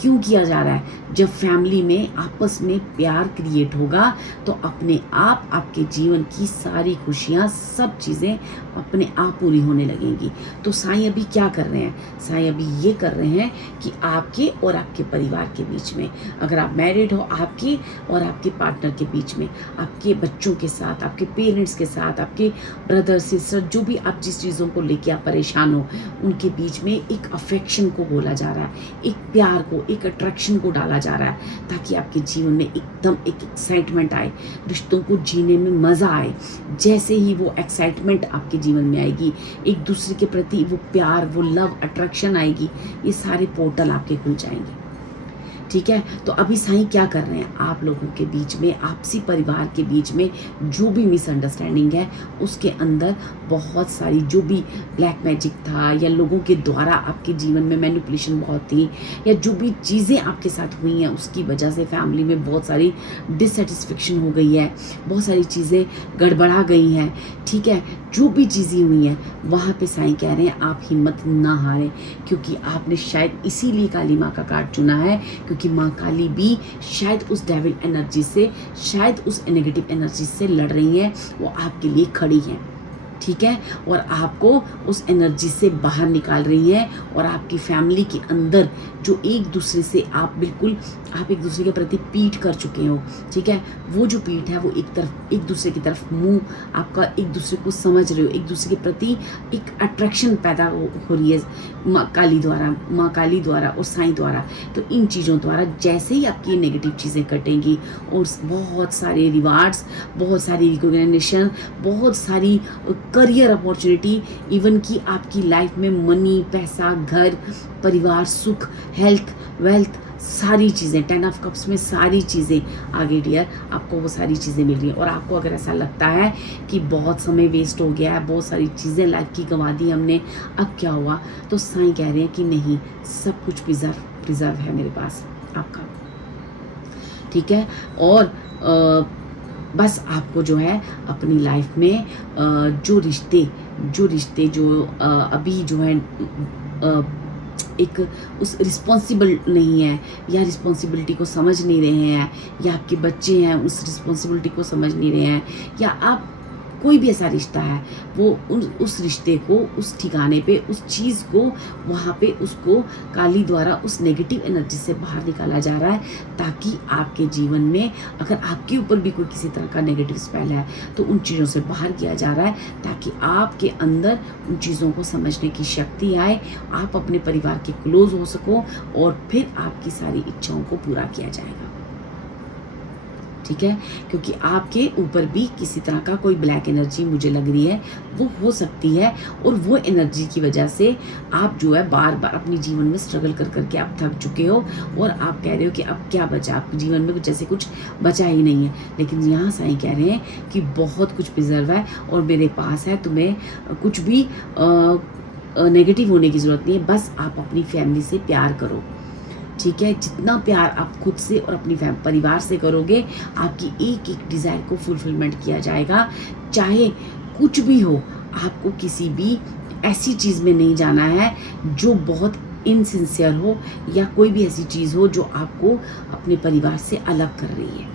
क्यों किया जा रहा है? जब फैमिली में आपस में प्यार क्रिएट होगा तो अपने आप आपके जीवन की सारी खुशियाँ, सब चीज़ें अपने आप पूरी होने लगेंगी। तो साईं अभी क्या कर रहे हैं? साईं अभी ये कर रहे हैं कि आपके और आपके परिवार के बीच में, अगर आप मैरिड हो, आपके और आपके पार्टनर के बीच में, आपके बच्चों के साथ, आपके पेरेंट्स के साथ, आपके ब्रदर सिस्टर, जो भी आप जिस चीज़ों को लेके आप परेशान हो, उनके बीच में एक अफेक्शन को बोला जा रहा है, एक प्यार को, एक अट्रैक्शन को डाला जा रहा है, ताकि आपके जीवन में एकदम एक एक्साइटमेंट आए, रिश्तों को जीने में मज़ा आए। जैसे ही वो एक्साइटमेंट आपके जीवन में आएगी, एक दूसरे के प्रति वो प्यार, वो लव, अट्रैक्शन आएगी, ये सारे पोर्टल आपके खुल जाएंगे। ठीक है, तो अभी साईं क्या कर रहे हैं? आप लोगों के बीच में, आपसी परिवार के बीच में जो भी मिसअंडरस्टैंडिंग है, उसके अंदर बहुत सारी जो भी ब्लैक मैजिक था या लोगों के द्वारा आपके जीवन में मैनिपुलेशन बहुत थी, या जो भी चीज़ें आपके साथ हुई हैं उसकी वजह से फैमिली में बहुत सारी डिससेटिस्फेक्शन हो गई है, बहुत सारी चीज़ें गड़बड़ा गई हैं। ठीक है, जो भी चीज़ें हुई हैं वहाँ पे साईं कह रहे हैं आप हिम्मत ना हारें, क्योंकि आपने शायद इसीलिए काली माँ का कार्ड चुना है, क्योंकि माँ काली भी शायद उस डेविल एनर्जी से, शायद उस नेगेटिव एनर्जी से लड़ रही हैं, वो आपके लिए खड़ी हैं। ठीक है, और आपको उस एनर्जी से बाहर निकाल रही है, और आपकी फैमिली के अंदर जो एक दूसरे से आप बिल्कुल, आप एक दूसरे के प्रति पीठ कर चुके हो। ठीक है, वो जो पीठ है वो एक दूसरे की तरफ मुंह आपका, एक दूसरे को समझ रहे हो, एक दूसरे के प्रति एक अट्रैक्शन पैदा हो रही है माँ काली द्वारा और साईं द्वारा। तो इन चीज़ों द्वारा जैसे ही आपकी नेगेटिव चीज़ें कटेंगी और बहुत सारे रिवार्ड्स, बहुत सारी रिकॉग्निशन, बहुत सारी करियर अपॉर्चुनिटी, इवन कि आपकी लाइफ में मनी, पैसा, घर, परिवार, सुख, हेल्थ, वेल्थ, सारी चीज़ें, 10 ऑफ कप्स में सारी चीज़ें आगे डियर, आपको वो सारी चीज़ें मिल रही हैं। और आपको अगर ऐसा लगता है कि बहुत समय वेस्ट हो गया है, बहुत सारी चीज़ें लाइफ की गंवा दी हमने, अब क्या हुआ, तो साईं कह रहे हैं कि नहीं, सब कुछ प्रिजर्व है मेरे पास आपका। ठीक है, और बस आपको जो है अपनी लाइफ में जो रिश्ते जो अभी जो है एक उस रिस्पॉन्सिबल नहीं है, या रिस्पॉन्सिबिलिटी को समझ नहीं रहे हैं, या आपके बच्चे हैं उस रिस्पॉन्सिबिलिटी को समझ नहीं रहे हैं, या आप कोई भी ऐसा रिश्ता है वो उस रिश्ते को, उस ठिकाने पे, उस चीज़ को वहाँ पे उसको काली द्वारा उस नेगेटिव एनर्जी से बाहर निकाला जा रहा है, ताकि आपके जीवन में अगर आपके ऊपर भी कोई किसी तरह का नेगेटिव स्पेल है तो उन चीज़ों से बाहर किया जा रहा है, ताकि आपके अंदर उन चीज़ों को समझने की शक्ति आए, आप अपने परिवार के क्लोज हो सको, और फिर आपकी सारी इच्छाओं को पूरा किया जाएगा। ठीक है, क्योंकि आपके ऊपर भी किसी तरह का कोई ब्लैक एनर्जी मुझे लग रही है, वो हो सकती है, और वो एनर्जी की वजह से आप जो है बार बार अपने जीवन में स्ट्रगल कर करके आप थक चुके हो, और आप कह रहे हो कि अब क्या बचा, आपके जीवन में कुछ जैसे कुछ बचा ही नहीं है। लेकिन यहाँ साईं कह रहे हैं कि बहुत कुछ प्रिजर्व है और मेरे पास है, तुम्हें कुछ भी नेगेटिव होने की ज़रूरत नहीं है, बस आप अपनी फैमिली से प्यार करो। ठीक है, जितना प्यार आप खुद से और अपनी परिवार से करोगे, आपकी एक एक डिज़ायर को फुलफिलमेंट किया जाएगा। चाहे कुछ भी हो, आपको किसी भी ऐसी चीज़ में नहीं जाना है जो बहुत इनसिंसियर हो, या कोई भी ऐसी चीज़ हो जो आपको अपने परिवार से अलग कर रही है।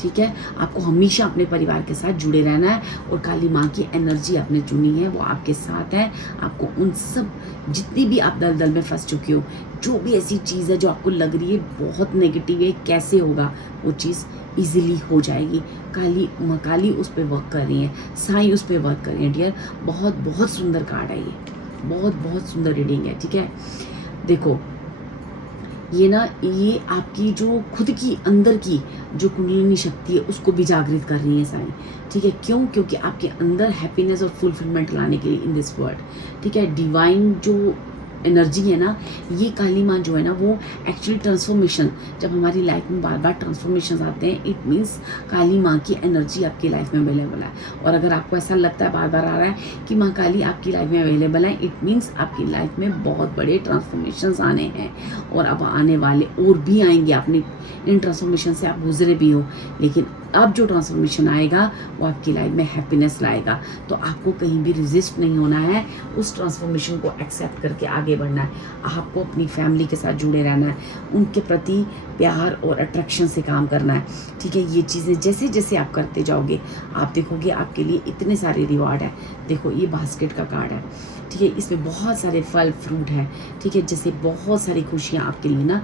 ठीक है, आपको हमेशा अपने परिवार के साथ जुड़े रहना है, और काली माँ की एनर्जी आपने चुनी है, वो आपके साथ है। आपको उन सब, जितनी भी आप दलदल में फंस चुके हो, जो भी ऐसी चीज़ है जो आपको लग रही है बहुत नेगेटिव है, कैसे होगा, वो चीज़ इजीली हो जाएगी। काली उस पर वर्क कर रही है, साईं उस पर वर्क कर रही है डियर। बहुत बहुत सुंदर कार्ड है ये, बहुत बहुत सुंदर रीडिंग है। ठीक है, देखो ये आपकी जो खुद की अंदर की जो कुंडलिनी शक्ति है उसको भी जागृत कर रही है साईं। ठीक है, क्यों? क्योंकि आपके अंदर हैप्पीनेस और फुलफिलमेंट लाने के लिए इन दिस वर्ल्ड। ठीक है, डिवाइन जो एनर्जी है ना, ये काली माँ जो है ना वो एक्चुअली ट्रांसफॉर्मेशन, जब हमारी लाइफ में बार बार ट्रांसफॉर्मेशन आते हैं, इट मीन्स काली माँ की एनर्जी आपकी लाइफ में अवेलेबल है। और अगर आपको ऐसा लगता है बार बार आ रहा है कि माँ काली आपकी लाइफ में अवेलेबल है, इट मीन्स आपकी लाइफ में बहुत बड़े ट्रांसफॉर्मेशन आने हैं और अब आने वाले और भी आएंगे। अपनी इन ट्रांसफॉर्मेशन से आप गुजरे भी हो, लेकिन अब जो ट्रांसफॉर्मेशन आएगा वो आपकी लाइफ में हैप्पीनेस लाएगा। तो आपको कहीं भी रेजिस्ट नहीं होना है, उस ट्रांसफॉर्मेशन को एक्सेप्ट करके आगे बढ़ना है। आपको अपनी फैमिली के साथ जुड़े रहना है, उनके प्रति प्यार और अट्रैक्शन से काम करना है। ठीक है, ये चीज़ें जैसे जैसे आप करते जाओगे आप देखोगे आपके लिए इतने सारे रिवार्ड है। देखो ये बास्केट का कार्ड है, ठीक है, इसमें बहुत सारे फल फ्रूट हैं। ठीक है, जैसे बहुत सारी खुशियाँ आपके लिए ना,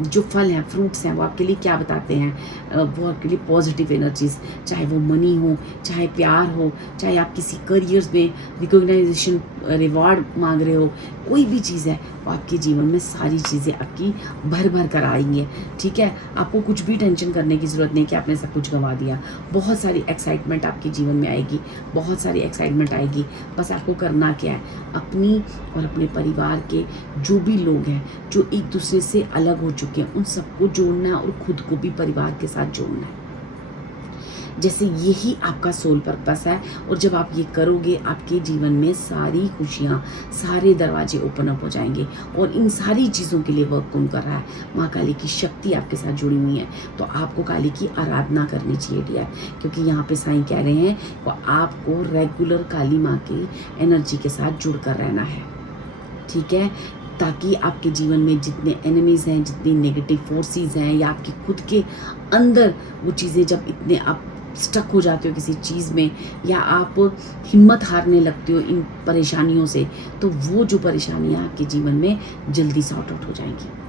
जो फल हैं फ्रूट्स हैं वो आपके लिए क्या बताते हैं, वो आपके लिए पॉजिटिव एनर्जीज, चाहे वो मनी हो, चाहे प्यार हो, चाहे आप किसी करियर्स में रिकॉग्नाइजेशन रिवॉर्ड मांग रहे हो, कोई भी चीज़ है वो आपके जीवन में सारी चीज़ें आपकी भर भर कर आएंगी। ठीक है, आपको कुछ भी टेंशन करने की ज़रूरत नहीं कि आपने सब कुछ गंवा दिया। बहुत सारी एक्साइटमेंट आपके जीवन में आएगी, बहुत सारी एक्साइटमेंट आएगी। बस आपको करना क्या है, अपनी और अपने परिवार के जो भी लोग हैं जो एक दूसरे से अलग हो चुके हैं उन सबको जोड़ना है और खुद को भी परिवार के साथ जोड़ना है। जैसे यही आपका सोल पर्पस है, और जब आप ये करोगे आपके जीवन में सारी खुशियाँ, सारे दरवाजे ओपन अप हो जाएंगे। और इन सारी चीज़ों के लिए वर्क कौन कर रहा है, माँ काली की शक्ति आपके साथ जुड़ी हुई है। तो आपको काली की आराधना करनी चाहिए डियर, क्योंकि यहाँ पे साईं कह रहे हैं कि आपको रेगुलर काली माँ की एनर्जी के साथ जुड़ कर रहना है। ठीक है, ताकि आपके जीवन में जितने एनिमीज़ हैं, जितनी नेगेटिव फोर्सेस हैं, या आपके खुद के अंदर वो चीज़ें, जब इतने आप स्टक हो जाते हो किसी चीज़ में, या आप हिम्मत हारने लगते हो इन परेशानियों से, तो वो जो परेशानियाँ आपके जीवन में जल्दी सॉर्ट आउट हो जाएंगी।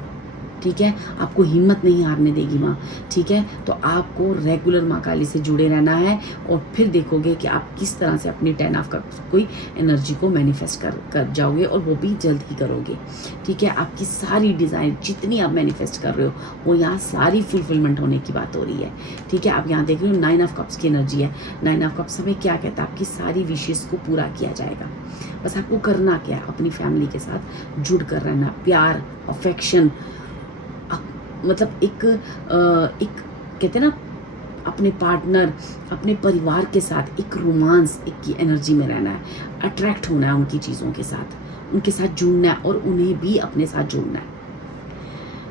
ठीक है, आपको हिम्मत नहीं हारने देगी माँ। ठीक है, तो आपको रेगुलर माँ काली से जुड़े रहना है, और फिर देखोगे कि आप किस तरह से अपनी 10 ऑफ कप्स कोई एनर्जी को मैनिफेस्ट कर जाओगे, और वो भी जल्द ही करोगे। ठीक है, आपकी सारी डिज़ाइन जितनी आप मैनिफेस्ट कर रहे हो वो यहाँ सारी फुलफिलमेंट होने की बात हो रही है। ठीक है, आप यहाँ देख रहे हो 9 ऑफ कप्स की एनर्जी है। 9 ऑफ कप्स हमें क्या कहता है, आपकी सारी विशेष को पूरा किया जाएगा। बस आपको करना क्या है, अपनी फैमिली के साथ जुड़ कर रहना, प्यार, अफेक्शन, मतलब एक कहते हैं ना, अपने पार्टनर, अपने परिवार के साथ एक रोमांस, एक की एनर्जी में रहना है, अट्रैक्ट होना है उनकी चीज़ों के साथ, उनके साथ जुड़ना है और उन्हें भी अपने साथ जोड़ना है।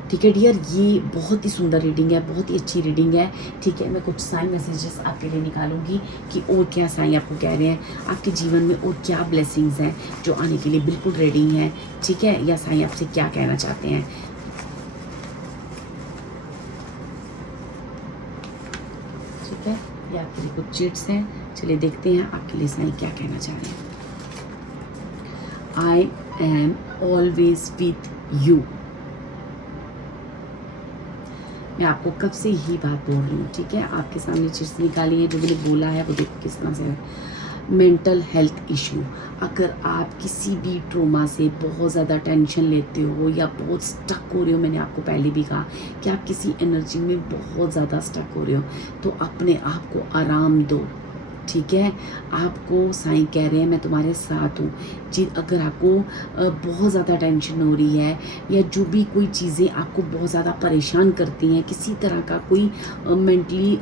ठीक है डियर, ये बहुत ही सुंदर रीडिंग है, बहुत ही अच्छी रीडिंग है। ठीक है, मैं कुछ साइन मैसेजेस आपके लिए निकालूंगी कि और क्या साइन आपको कह रहे हैं, आपके जीवन में और क्या ब्लेसिंग्स हैं जो आने के लिए बिल्कुल रेडी हैं। ठीक है, या साइन आपसे क्या कहना चाहते हैं। ठीक है, ये आपके लिए कुछ चिट्स हैं, चलिए देखते हैं आपके लिए साईं क्या कहना चाह रहे हैं। I am always with you. मैं आपको कब से यही बात बोल रही हूँ। ठीक है, आपके सामने चिट्स निकाली है, जो मैंने बोला है वो देखो किस तरह से है। मेंटल हेल्थ इशू, अगर आप किसी भी ट्रोमा से बहुत ज़्यादा टेंशन लेते हो या बहुत स्टक हो रहे हो, मैंने आपको पहले भी कहा कि आप किसी एनर्जी में बहुत ज़्यादा स्टक हो रहे हो, तो अपने आप को आराम दो। ठीक है, आपको साईं कह रहे हैं मैं तुम्हारे साथ हूँ। जी, अगर आपको बहुत ज़्यादा टेंशन हो रही है, या जो भी कोई चीज़ें आपको बहुत ज़्यादा परेशान करती हैं, किसी तरह का कोई मेंटली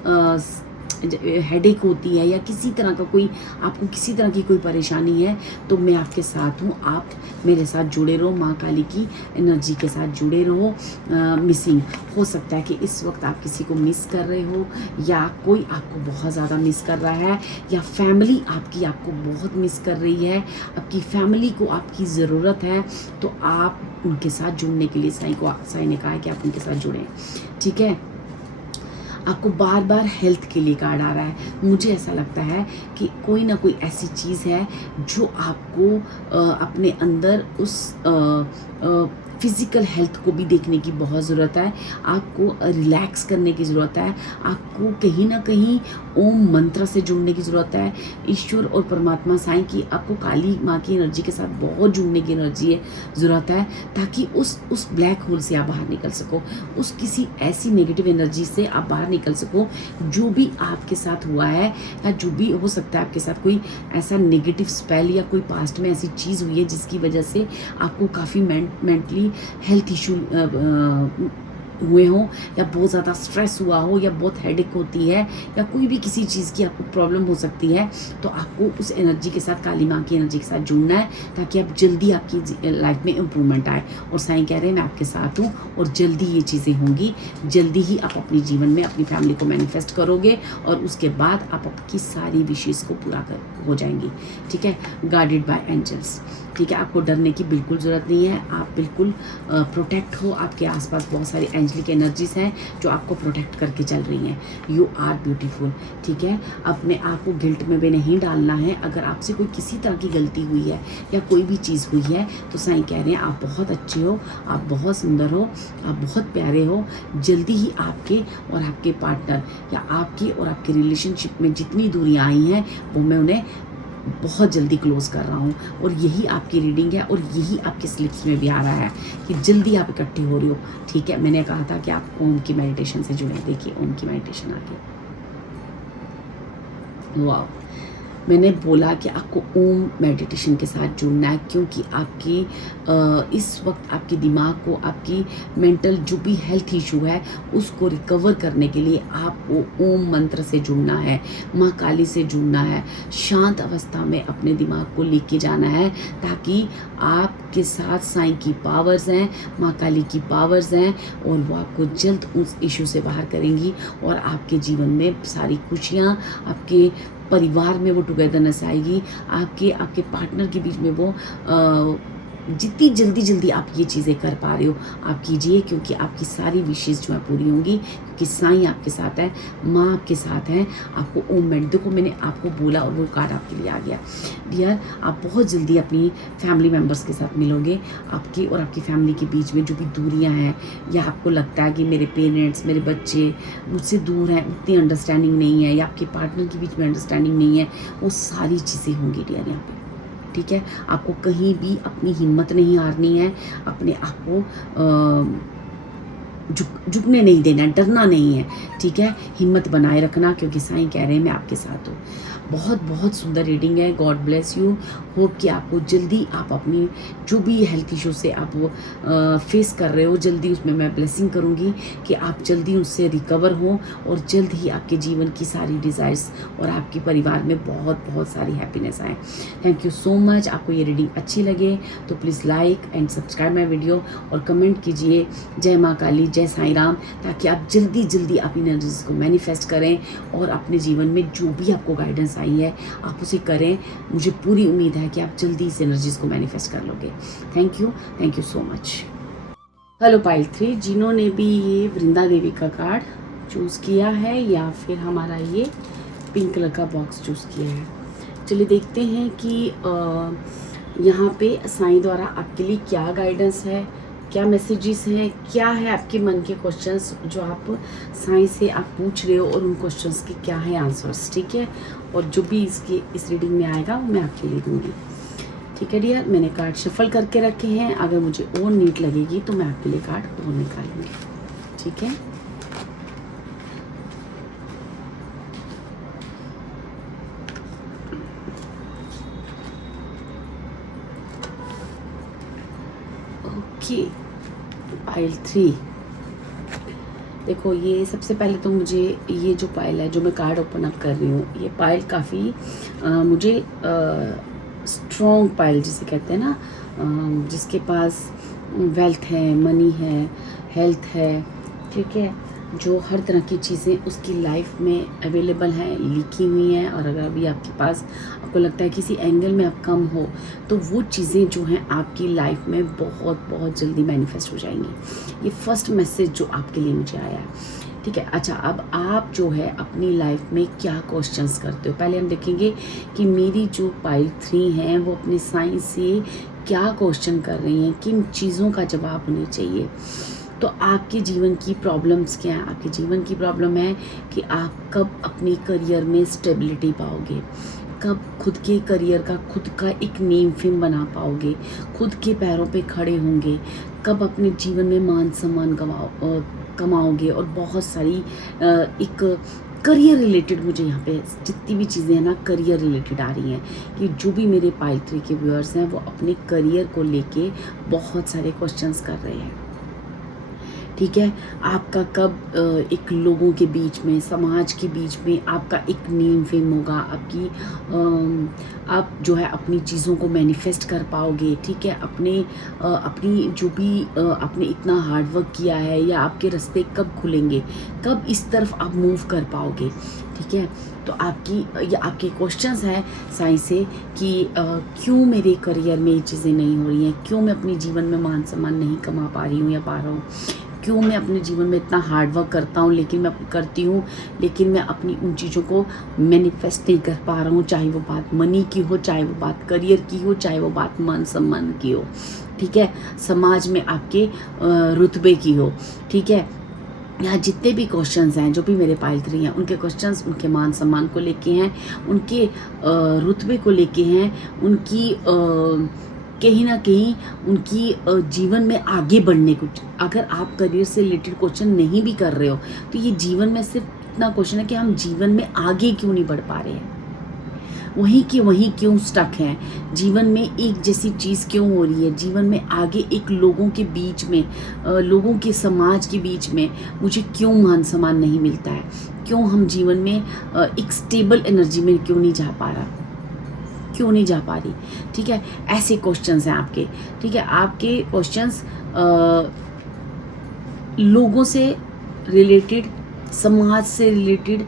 हेडेक होती है, या किसी तरह का कोई आपको किसी तरह की कोई परेशानी है, तो मैं आपके साथ हूँ। आप मेरे साथ जुड़े रहो, माँ काली की एनर्जी के साथ जुड़े रहो। मिसिंग हो सकता है कि इस वक्त आप किसी को मिस कर रहे हो, या कोई आपको बहुत ज़्यादा मिस कर रहा है, या फैमिली आपकी आपको बहुत मिस कर रही है, आपकी फैमिली को आपकी ज़रूरत है, तो आप उनके साथ जुड़ने के लिए साईं ने कहा है कि आप उनके साथ जुड़ें। ठीक है, आपको बार बार हेल्थ के लिए कार्ड आ रहा है। मुझे ऐसा लगता है कि कोई ना कोई ऐसी चीज़ है जो आपको अपने अंदर उस फिज़िकल हेल्थ को भी देखने की बहुत ज़रूरत है, आपको रिलैक्स करने की ज़रूरत है, आपको कहीं ना कहीं ओम मंत्र से जुड़ने की ज़रूरत है, ईश्वर और परमात्मा साईं की, आपको काली माँ की एनर्जी के साथ बहुत जुड़ने की एनर्जी है ज़रूरत है, ताकि उस ब्लैक होल से आप बाहर निकल सको, उस किसी ऐसी नेगेटिव एनर्जी से आप बाहर निकल सको जो भी आपके साथ हुआ है, या जो भी हो सकता है आपके साथ कोई ऐसा नेगेटिव स्पेल या कोई पास्ट में ऐसी चीज़ हुई है जिसकी वजह से आपको काफ़ी मेंटली हेल्थ इशू हुए हों, या बहुत ज़्यादा स्ट्रेस हुआ हो, या बहुत हेडेक होती है, या कोई भी किसी चीज़ की आपको प्रॉब्लम हो सकती है, तो आपको उस एनर्जी के साथ, काली माँ की एनर्जी के साथ जुड़ना है, ताकि आप जल्दी आपकी लाइफ में इम्प्रूवमेंट आए। और साईं कह रहे हैं मैं आपके साथ हूँ, और जल्दी ये चीज़ें होंगी, जल्दी ही आप अपने जीवन में अपनी फैमिली को मैनिफेस्ट करोगे, और उसके बाद आप आपकी सारी विशेष को पूरा कर हो जाएंगी। ठीक है, गाइडेड बाय एंजल्स। ठीक है, आपको डरने की बिल्कुल ज़रूरत नहीं है, आप बिल्कुल प्रोटेक्ट हो, आपके आसपास बहुत सारी एंजलिक एनर्जीज हैं जो आपको प्रोटेक्ट करके चल रही हैं। You are beautiful. ठीक है, अपने आप को गिल्ट में भी नहीं डालना है। अगर आपसे कोई किसी तरह की गलती हुई है या कोई भी चीज़ हुई है, तो साईं कह रहे हैं आप बहुत अच्छे हो, आप बहुत सुंदर हो, आप बहुत प्यारे हो। जल्दी ही आपके और आपके पार्टनर, या आपकी और आपके रिलेशनशिप में जितनी दूरियाँ आई हैं, वो मैं उन्हें बहुत जल्दी क्लोज कर रहा हूँ। और यही आपकी रीडिंग है, और यही आपके स्लिप्स में भी आ रहा है कि जल्दी आप इकट्ठे हो रहे हो। ठीक है, मैंने कहा था कि आप ओम की मेडिटेशन से जुड़े। देखिए ओम की मेडिटेशन आ गई। वाह, मैंने बोला कि आपको ओम मेडिटेशन के साथ जुड़ना है, क्योंकि आपकी इस वक्त आपके दिमाग को, आपकी मेंटल जो भी हेल्थ इशू है उसको रिकवर करने के लिए आपको ओम मंत्र से जुड़ना है, माँ काली से जुड़ना है, शांत अवस्था में अपने दिमाग को लेके जाना है, ताकि आपके साथ साईं की पावर्स हैं, माँ काली की पावर्स हैं, और वो आपको जल्द उस इशू से बाहर करेंगी, और आपके जीवन में सारी खुशियाँ, आपके परिवार में वो टुगेदरनेस आएगी, आपके पार्टनर के बीच में वो जितनी जल्दी आप ये चीज़ें कर पा रहे हो आप कीजिए, क्योंकि आपकी सारी विशेष जो है पूरी होंगी, क्योंकि साईं आपके साथ है, माँ आपके साथ है। आपको ओम मेड, देखो मैंने आपको बोला और वो कार्ड आपके लिए आ गया। डियर, आप बहुत जल्दी अपनी फैमिली मेम्बर्स के साथ मिलोगे। आपकी और आपकी फैमिली के बीच में जो भी दूरियाँ हैं, या आपको लगता है कि मेरे पेरेंट्स, मेरे बच्चे मुझसे दूर हैं, उतनी अंडरस्टैंडिंग नहीं है, या आपके पार्टनर के बीच में अंडरस्टैंडिंग नहीं है, वो सारी चीज़ें होंगी डियर यहाँ पे। ठीक है, आपको कहीं भी अपनी हिम्मत नहीं हारनी है, अपने आप को झुकने नहीं देना, डरना नहीं है। ठीक है, हिम्मत बनाए रखना, क्योंकि साईं कह रहे हैं मैं आपके साथ हूँ। बहुत बहुत सुंदर रीडिंग है। God bless you. होप कि आपको जल्दी, आप अपनी जो भी हेल्थ इशू से आप फेस कर रहे हो, जल्दी उसमें मैं ब्लेसिंग करूँगी कि आप जल्दी उससे रिकवर हो, और जल्द ही आपके जीवन की सारी डिज़ायर्स और आपके परिवार में बहुत बहुत सारी हैप्पीनेस आए। Thank you so much. आपको ये रीडिंग अच्छी लगे तो please like and subscribe my video, और कमेंट कीजिए जय माँ काली, जय साईं राम, ताकि आप जल्दी आप एनर्जीज को मैनिफेस्ट करें, और अपने जीवन में जो भी आपको गाइडेंस आई है आप उसे करें। मुझे पूरी उम्मीद है कि आप जल्दी इस एनर्जीज को मैनिफेस्ट कर लोगे। Thank you so much. Hello pile 3, जिन्होंने भी ये वृंदा देवी का कार्ड चूज़ किया है, या फिर हमारा ये पिंक कलर का बॉक्स चूज़ किया है, चलिए देखते हैं कि यहाँ पे साईं द्वारा आपके लिए क्या गाइडेंस है, क्या मैसेजेस हैं, क्या है आपके मन के क्वेश्चंस जो आप साईं से आप पूछ रहे हो, और उन क्वेश्चंस के क्या है आंसर्स। ठीक है, और जो भी इस रीडिंग में आएगा वो मैं आपके लिए दूंगी। ठीक है डियर, मैंने कार्ड शफल करके रखे हैं, अगर मुझे और नीट लगेगी तो मैं आपके लिए कार्ड और निकालूंगी। ठीक है, ओके। पाइल 3, देखो ये सबसे पहले तो मुझे ये जो पाइल है, जो मैं कार्ड ओपन अप कर रही हूँ, ये पाइल काफ़ी मुझे स्ट्रॉन्ग पाइल जिसे कहते हैं ना, जिसके पास वेल्थ है, मनी है, हेल्थ है। ठीक है, जो हर तरह की चीज़ें उसकी लाइफ में अवेलेबल हैं, लिखी हुई हैं, और अगर अभी आपके पास आपको लगता है किसी एंगल में आप कम हो, तो वो चीज़ें जो हैं आपकी लाइफ में बहुत बहुत जल्दी मैनिफेस्ट हो जाएंगी। ये फर्स्ट मैसेज जो आपके लिए मुझे आया है। ठीक है, अच्छा, अब आप जो है अपनी लाइफ में क्या क्वेश्चंस करते हो, पहले हम देखेंगे कि मेरी जो पाइल 3 हैं वो अपने साईं से क्या क्वेश्चन कर रही हैं, किन चीज़ों का जवाब होना चाहिए। तो आपके जीवन की प्रॉब्लम्स क्या हैं? आपके जीवन की प्रॉब्लम है कि आप कब अपनी करियर में स्टेबिलिटी पाओगे, कब खुद के करियर का खुद का एक नेम फेम बना पाओगे, खुद के पैरों पे खड़े होंगे, कब अपने जीवन में मान सम्मान कमाओगे और बहुत सारी एक करियर रिलेटेड, मुझे यहाँ पे जितनी भी चीज़ें हैं ना करियर रिलेटेड आ रही हैं कि जो भी मेरे पाइल 3 के व्यूअर्स हैं वो अपने करियर को लेके बहुत सारे क्वेश्चंस कर रहे हैं। ठीक है, आपका कब एक लोगों के बीच में, समाज के बीच में आपका एक नेम फेम होगा, आपकी आप जो है अपनी चीज़ों को मैनिफेस्ट कर पाओगे। ठीक है, अपनी जो भी आपने इतना हार्ड वर्क किया है या आपके रास्ते कब खुलेंगे, कब इस तरफ आप मूव कर पाओगे। ठीक है, तो आपके क्वेश्चंस हैं साईं से कि क्यों मेरे करियर में ये चीज़ें नहीं हो रही हैं, क्यों मैं अपने जीवन में मान सम्मान नहीं कमा पा रही हूँ या पा रहा हूँ, क्यों मैं अपने जीवन में इतना हार्ड वर्क करता हूँ लेकिन मैं अपनी उन चीज़ों को मैनिफेस्ट नहीं कर पा रहा हूँ, चाहे वो बात मनी की हो, चाहे वो बात करियर की हो, चाहे वो बात मान सम्मान की हो। ठीक है, समाज में आपके रुतबे की हो। ठीक है, यहाँ जितने भी क्वेश्चंस हैं, जो भी मेरे पाइल 3 हैं, उनके क्वेश्चंस उनके मान सम्मान को लेके हैं, उनके रुतबे को लेके हैं, उनकी कहीं ना कहीं उनकी जीवन में आगे बढ़ने को। अगर आप करियर से रिलेटेड क्वेश्चन नहीं भी कर रहे हो तो ये जीवन में सिर्फ इतना क्वेश्चन है कि हम जीवन में आगे क्यों नहीं बढ़ पा रहे हैं, वहीं के वहीं क्यों स्टक हैं, जीवन में एक जैसी चीज़ क्यों हो रही है, जीवन में आगे एक लोगों के बीच में, लोगों के समाज के बीच में मुझे क्यों मान सम्मान नहीं मिलता है, क्यों हम जीवन में एक स्टेबल एनर्जी में क्यों नहीं जा पा रही। ठीक है, ऐसे क्वेश्चंस हैं आपके। ठीक है, आपके क्वेश्चंस लोगों से रिलेटेड, समाज से रिलेटेड,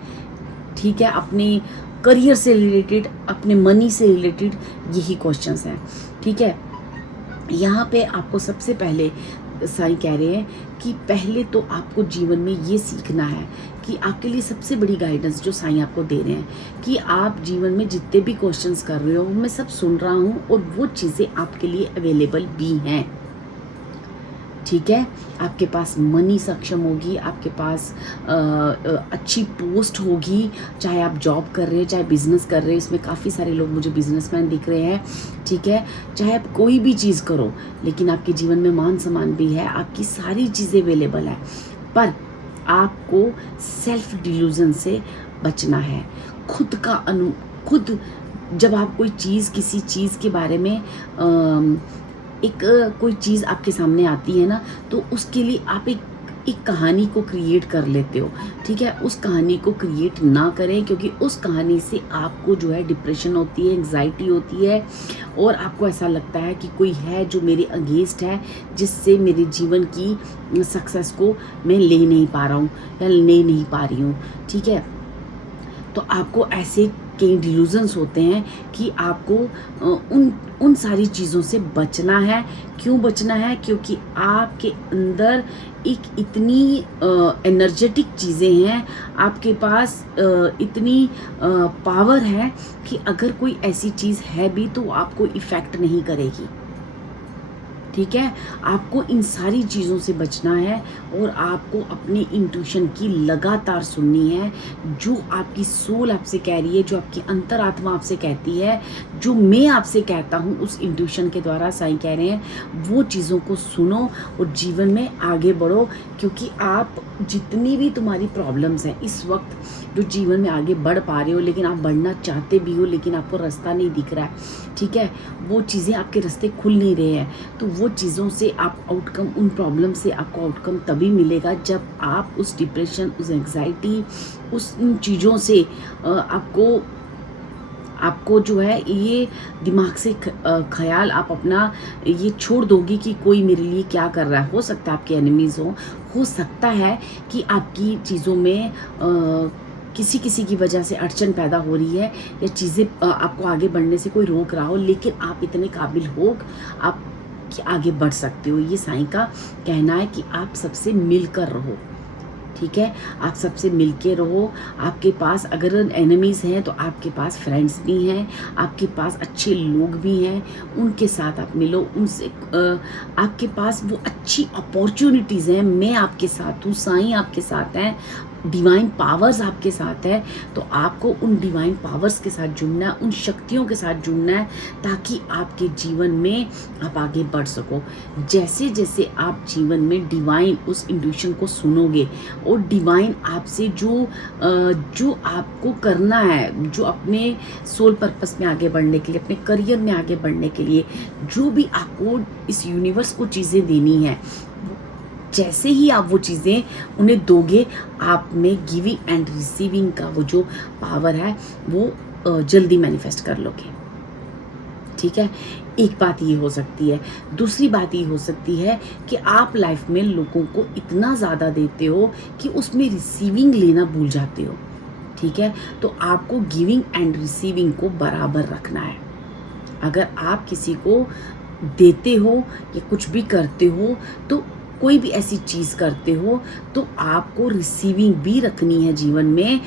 ठीक है, अपने करियर से रिलेटेड, अपने मनी से रिलेटेड, यही क्वेश्चंस हैं। ठीक है, यहाँ पे आपको सबसे पहले साईं कह रहे हैं कि पहले तो आपको जीवन में ये सीखना है कि आपके लिए सबसे बड़ी गाइडेंस जो साईं आपको दे रहे हैं कि आप जीवन में जितने भी क्वेश्चंस कर रहे हो मैं सब सुन रहा हूँ और वो चीज़ें आपके लिए अवेलेबल भी हैं। ठीक है, आपके पास मनी सक्षम होगी, आपके पास अच्छी पोस्ट होगी, चाहे आप जॉब कर रहे हैं, चाहे बिजनेस कर रहे हैं। इसमें काफ़ी सारे लोग मुझे बिजनेसमैन दिख रहे हैं। ठीक है, चाहे आप कोई भी चीज़ करो लेकिन आपके जीवन में मान सम्मान भी है, आपकी सारी चीज़ें अवेलेबल है, पर आपको सेल्फ डिल्यूजन से बचना है। खुद जब आप कोई चीज़, किसी चीज़ के बारे में कोई चीज़ आपके सामने आती है ना, तो उसके लिए आप एक कहानी को क्रिएट कर लेते हो। ठीक है, उस कहानी को क्रिएट ना करें, क्योंकि उस कहानी से आपको जो है डिप्रेशन होती है, एंग्जाइटी होती है और आपको ऐसा लगता है कि कोई है जो मेरे अगेंस्ट है, जिससे मेरे जीवन की सक्सेस को मैं ले नहीं पा रहा हूँ या ले नहीं पा रही हूँ। ठीक है, तो आपको ऐसे कई डिल्यूजन्स होते हैं कि आपको उन सारी चीज़ों से बचना है। क्यों बचना है? क्योंकि आपके अंदर एक इतनी एनर्जेटिक चीज़ें हैं, आपके पास इतनी पावर है कि अगर कोई ऐसी चीज़ है भी तो आपको इफ़ेक्ट नहीं करेगी। ठीक है, आपको इन सारी चीज़ों से बचना है और आपको अपनी इंट्यूशन की लगातार सुननी है। जो आपकी सोल आपसे कह रही है, जो आपकी अंतरात्मा आपसे कहती है, जो मैं आपसे कहता हूँ उस इंट्यूशन के द्वारा साईं कह रहे हैं वो चीज़ों को सुनो और जीवन में आगे बढ़ो। क्योंकि आप जितनी भी तुम्हारी प्रॉब्लम्स हैं इस वक्त, जो जीवन में आगे बढ़ पा रहे हो लेकिन आप बढ़ना चाहते भी हो लेकिन आपको रास्ता नहीं दिख रहा है। ठीक है, वो चीज़ें आपके रास्ते खुल नहीं रहे हैं, तो वो चीज़ों से आप आउटकम, उन प्रॉब्लम से आपको आउटकम तभी मिलेगा जब आप उस डिप्रेशन, उस एंग्जाइटी, उन चीज़ों से आपको जो है ये दिमाग से ख्याल आप अपना ये छोड़ दोगी कि कोई मेरे लिए क्या कर रहा है। हो सकता है आपके एनिमीज़ हो सकता है कि आपकी चीज़ों में किसी की वजह से अड़चन पैदा हो रही है या चीज़ें आपको आगे बढ़ने से कोई रोक रहा हो, लेकिन आप इतने काबिल हो, आप कि आगे बढ़ सकते हो। ये साईं का कहना है कि आप सबसे मिलकर रहो। ठीक है, आप सबसे मिल के रहो। आपके पास अगर एनिमीज़ हैं तो आपके पास फ्रेंड्स भी हैं, आपके पास अच्छे लोग भी हैं, उनके साथ आप मिलो, उनसे आपके पास वो अच्छी अपॉर्चुनिटीज़ हैं। मैं आपके साथ हूँ, साईं आपके साथ हैं, डिवाइन पावर्स आपके साथ है। तो आपको उन डिवाइन पावर्स के साथ जुड़ना है, उन शक्तियों के साथ जुड़ना है, ताकि आपके जीवन में आप आगे बढ़ सको। जैसे जैसे आप जीवन में डिवाइन उस इंट्यूशन को सुनोगे और डिवाइन आपसे जो आपको करना है, जो अपने सोल पर्पस में आगे बढ़ने के लिए, अपने करियर में आगे बढ़ने के लिए, जो भी आपको इस यूनिवर्स को चीज़ें देनी है, जैसे ही आप वो चीज़ें उन्हें दोगे, आप में गिविंग एंड रिसीविंग का वो जो पावर है वो जल्दी मैनिफेस्ट कर लोगे। ठीक है, एक बात ये हो सकती है। दूसरी बात ये हो सकती है कि आप लाइफ में लोगों को इतना ज़्यादा देते हो कि उसमें रिसीविंग लेना भूल जाते हो। ठीक है, तो आपको गिविंग एंड रिसीविंग को बराबर रखना है। अगर आप किसी को देते हो या कुछ भी करते हो, तो कोई भी ऐसी चीज़ करते हो, तो आपको रिसीविंग भी रखनी है जीवन में।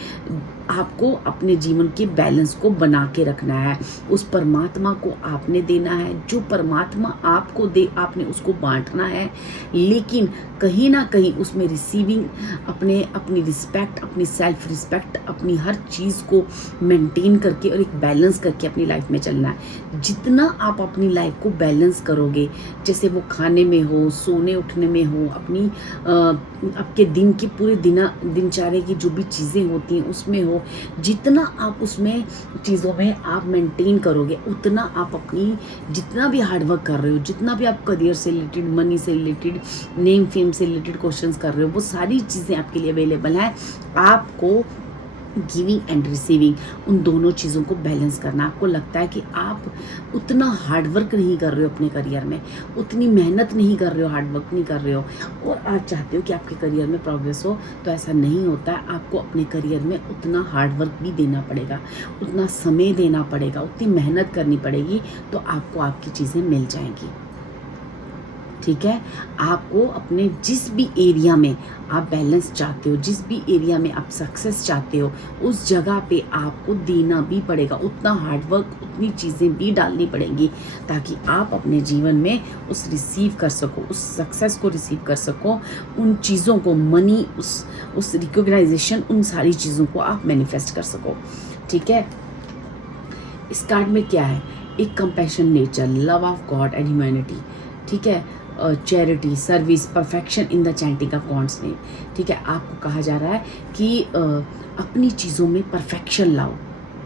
आपको अपने जीवन के बैलेंस को बना के रखना है। उस परमात्मा को आपने देना है, जो परमात्मा आपको दे आपने उसको बांटना है, लेकिन कहीं ना कहीं उसमें रिसीविंग, अपनी रिस्पेक्ट, अपनी सेल्फ रिस्पेक्ट, अपनी हर चीज़ को मेंटेन करके और एक बैलेंस करके अपनी लाइफ में चलना है। जितना आप अपनी लाइफ को बैलेंस करोगे, जैसे वो खाने में हो, सोने उठने में हो, आपके दिन की पूरे दिनचर्या की जो भी चीज़ें होती हैं उसमें हो, जितना आप उसमें चीज़ों में आप मेंटेन करोगे, उतना आप अपनी जितना भी हार्डवर्क कर रहे हो, जितना भी आप करियर से रिलेटेड, मनी से रिलेटेड, नेम फेम से रिलेटेड क्वेश्चंस कर रहे हो, वो सारी चीज़ें आपके लिए अवेलेबल हैं। आपको गिविंग एंड रिसीविंग, उन दोनों चीज़ों को बैलेंस करना। आपको लगता है कि आप उतना हार्डवर्क नहीं कर रहे हो अपने करियर में, उतनी मेहनत नहीं कर रहे हो, हार्डवर्क नहीं कर रहे हो, और आप चाहते हो कि आपके करियर में प्रोग्रेस हो, तो ऐसा नहीं होता है। आपको अपने करियर में उतना हार्डवर्क भी देना पड़ेगा, उतना समय देना पड़ेगा, उतनी मेहनत करनी पड़ेगी, तो आपको आपकी चीज़ें मिल जाएंगी। ठीक है, आपको अपने जिस भी एरिया में आप बैलेंस चाहते हो, जिस भी एरिया में आप सक्सेस चाहते हो, उस जगह पे आपको देना भी पड़ेगा, उतना हार्डवर्क, उतनी चीज़ें भी डालनी पड़ेंगी, ताकि आप अपने जीवन में उस रिसीव कर सको, उस सक्सेस को रिसीव कर सको, उन चीज़ों को, मनी, उस रिकॉग्नाइजेशन, उन सारी चीज़ों को आप मैनिफेस्ट कर सको। ठीक है, इस कार्ड में क्या है? एक compassion nature, love of God and humanity. ठीक है, charity, service, perfection in the chanting of God's name. ठीक है, आपको कहा जा रहा है कि अपनी चीज़ों में परफेक्शन लाओ।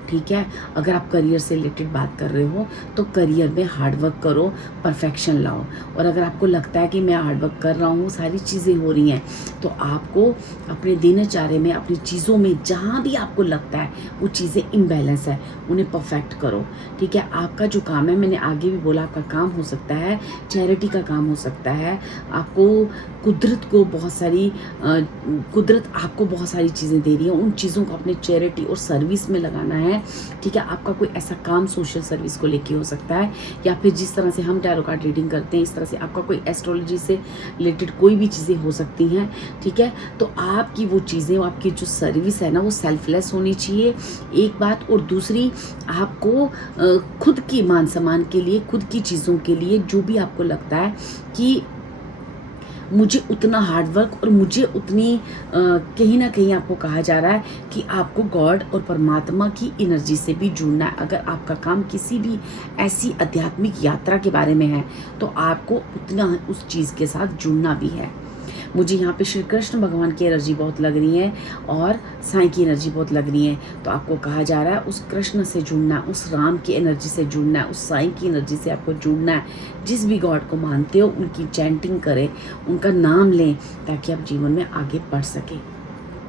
ठीक है, अगर आप करियर से रिलेटेड बात कर रहे हो, तो करियर में हार्डवर्क करो, परफेक्शन लाओ। और अगर आपको लगता है कि मैं हार्डवर्क कर रहा हूँ, सारी चीज़ें हो रही हैं, तो आपको अपने दिनचर्या में, अपनी चीज़ों में, जहाँ भी आपको लगता है वो चीज़ें इम्बैलेंस है, उन्हें परफेक्ट करो। ठीक है, आपका जो काम है, मैंने आगे भी बोला, आपका काम हो सकता है चैरिटी का काम हो सकता है। आपको कुदरत आपको बहुत सारी चीज़ें दे रही है, उन चीज़ों को अपने चैरिटी और सर्विस में लगाना है। ठीक है, आपका कोई ऐसा काम सोशल सर्विस को लेके हो सकता है, या फिर जिस तरह से हम टैरो कार्ड रीडिंग करते हैं, इस तरह से आपका कोई एस्ट्रोलॉजी से रिलेटेड कोई भी चीज़ें हो सकती हैं। ठीक है, तो आपकी वो चीज़ें, आपकी जो सर्विस है ना, वो सेल्फलेस होनी चाहिए, एक बात। और दूसरी, आपको खुद की मान सम्मान के लिए, खुद की चीज़ों के लिए, जो भी आपको लगता है कि मुझे उतना हार्डवर्क और मुझे उतनी कहीं ना कहीं आपको कहा जा रहा है कि आपको गॉड और परमात्मा की एनर्जी से भी जुड़ना है। अगर आपका काम किसी भी ऐसी आध्यात्मिक यात्रा के बारे में है, तो आपको उतना उस चीज़ के साथ जुड़ना भी है। मुझे यहाँ पे श्री कृष्ण भगवान की एनर्जी बहुत लग रही है और साईं की एनर्जी बहुत लग रही है। तो आपको कहा जा रहा है उस कृष्ण से जुड़ना है, उस राम की एनर्जी से जुड़ना है, उस साईं की एनर्जी से आपको जुड़ना है। जिस भी गॉड को मानते हो, उनकी चैंटिंग करें, उनका नाम लें, ताकि आप जीवन में आगे बढ़ सकें।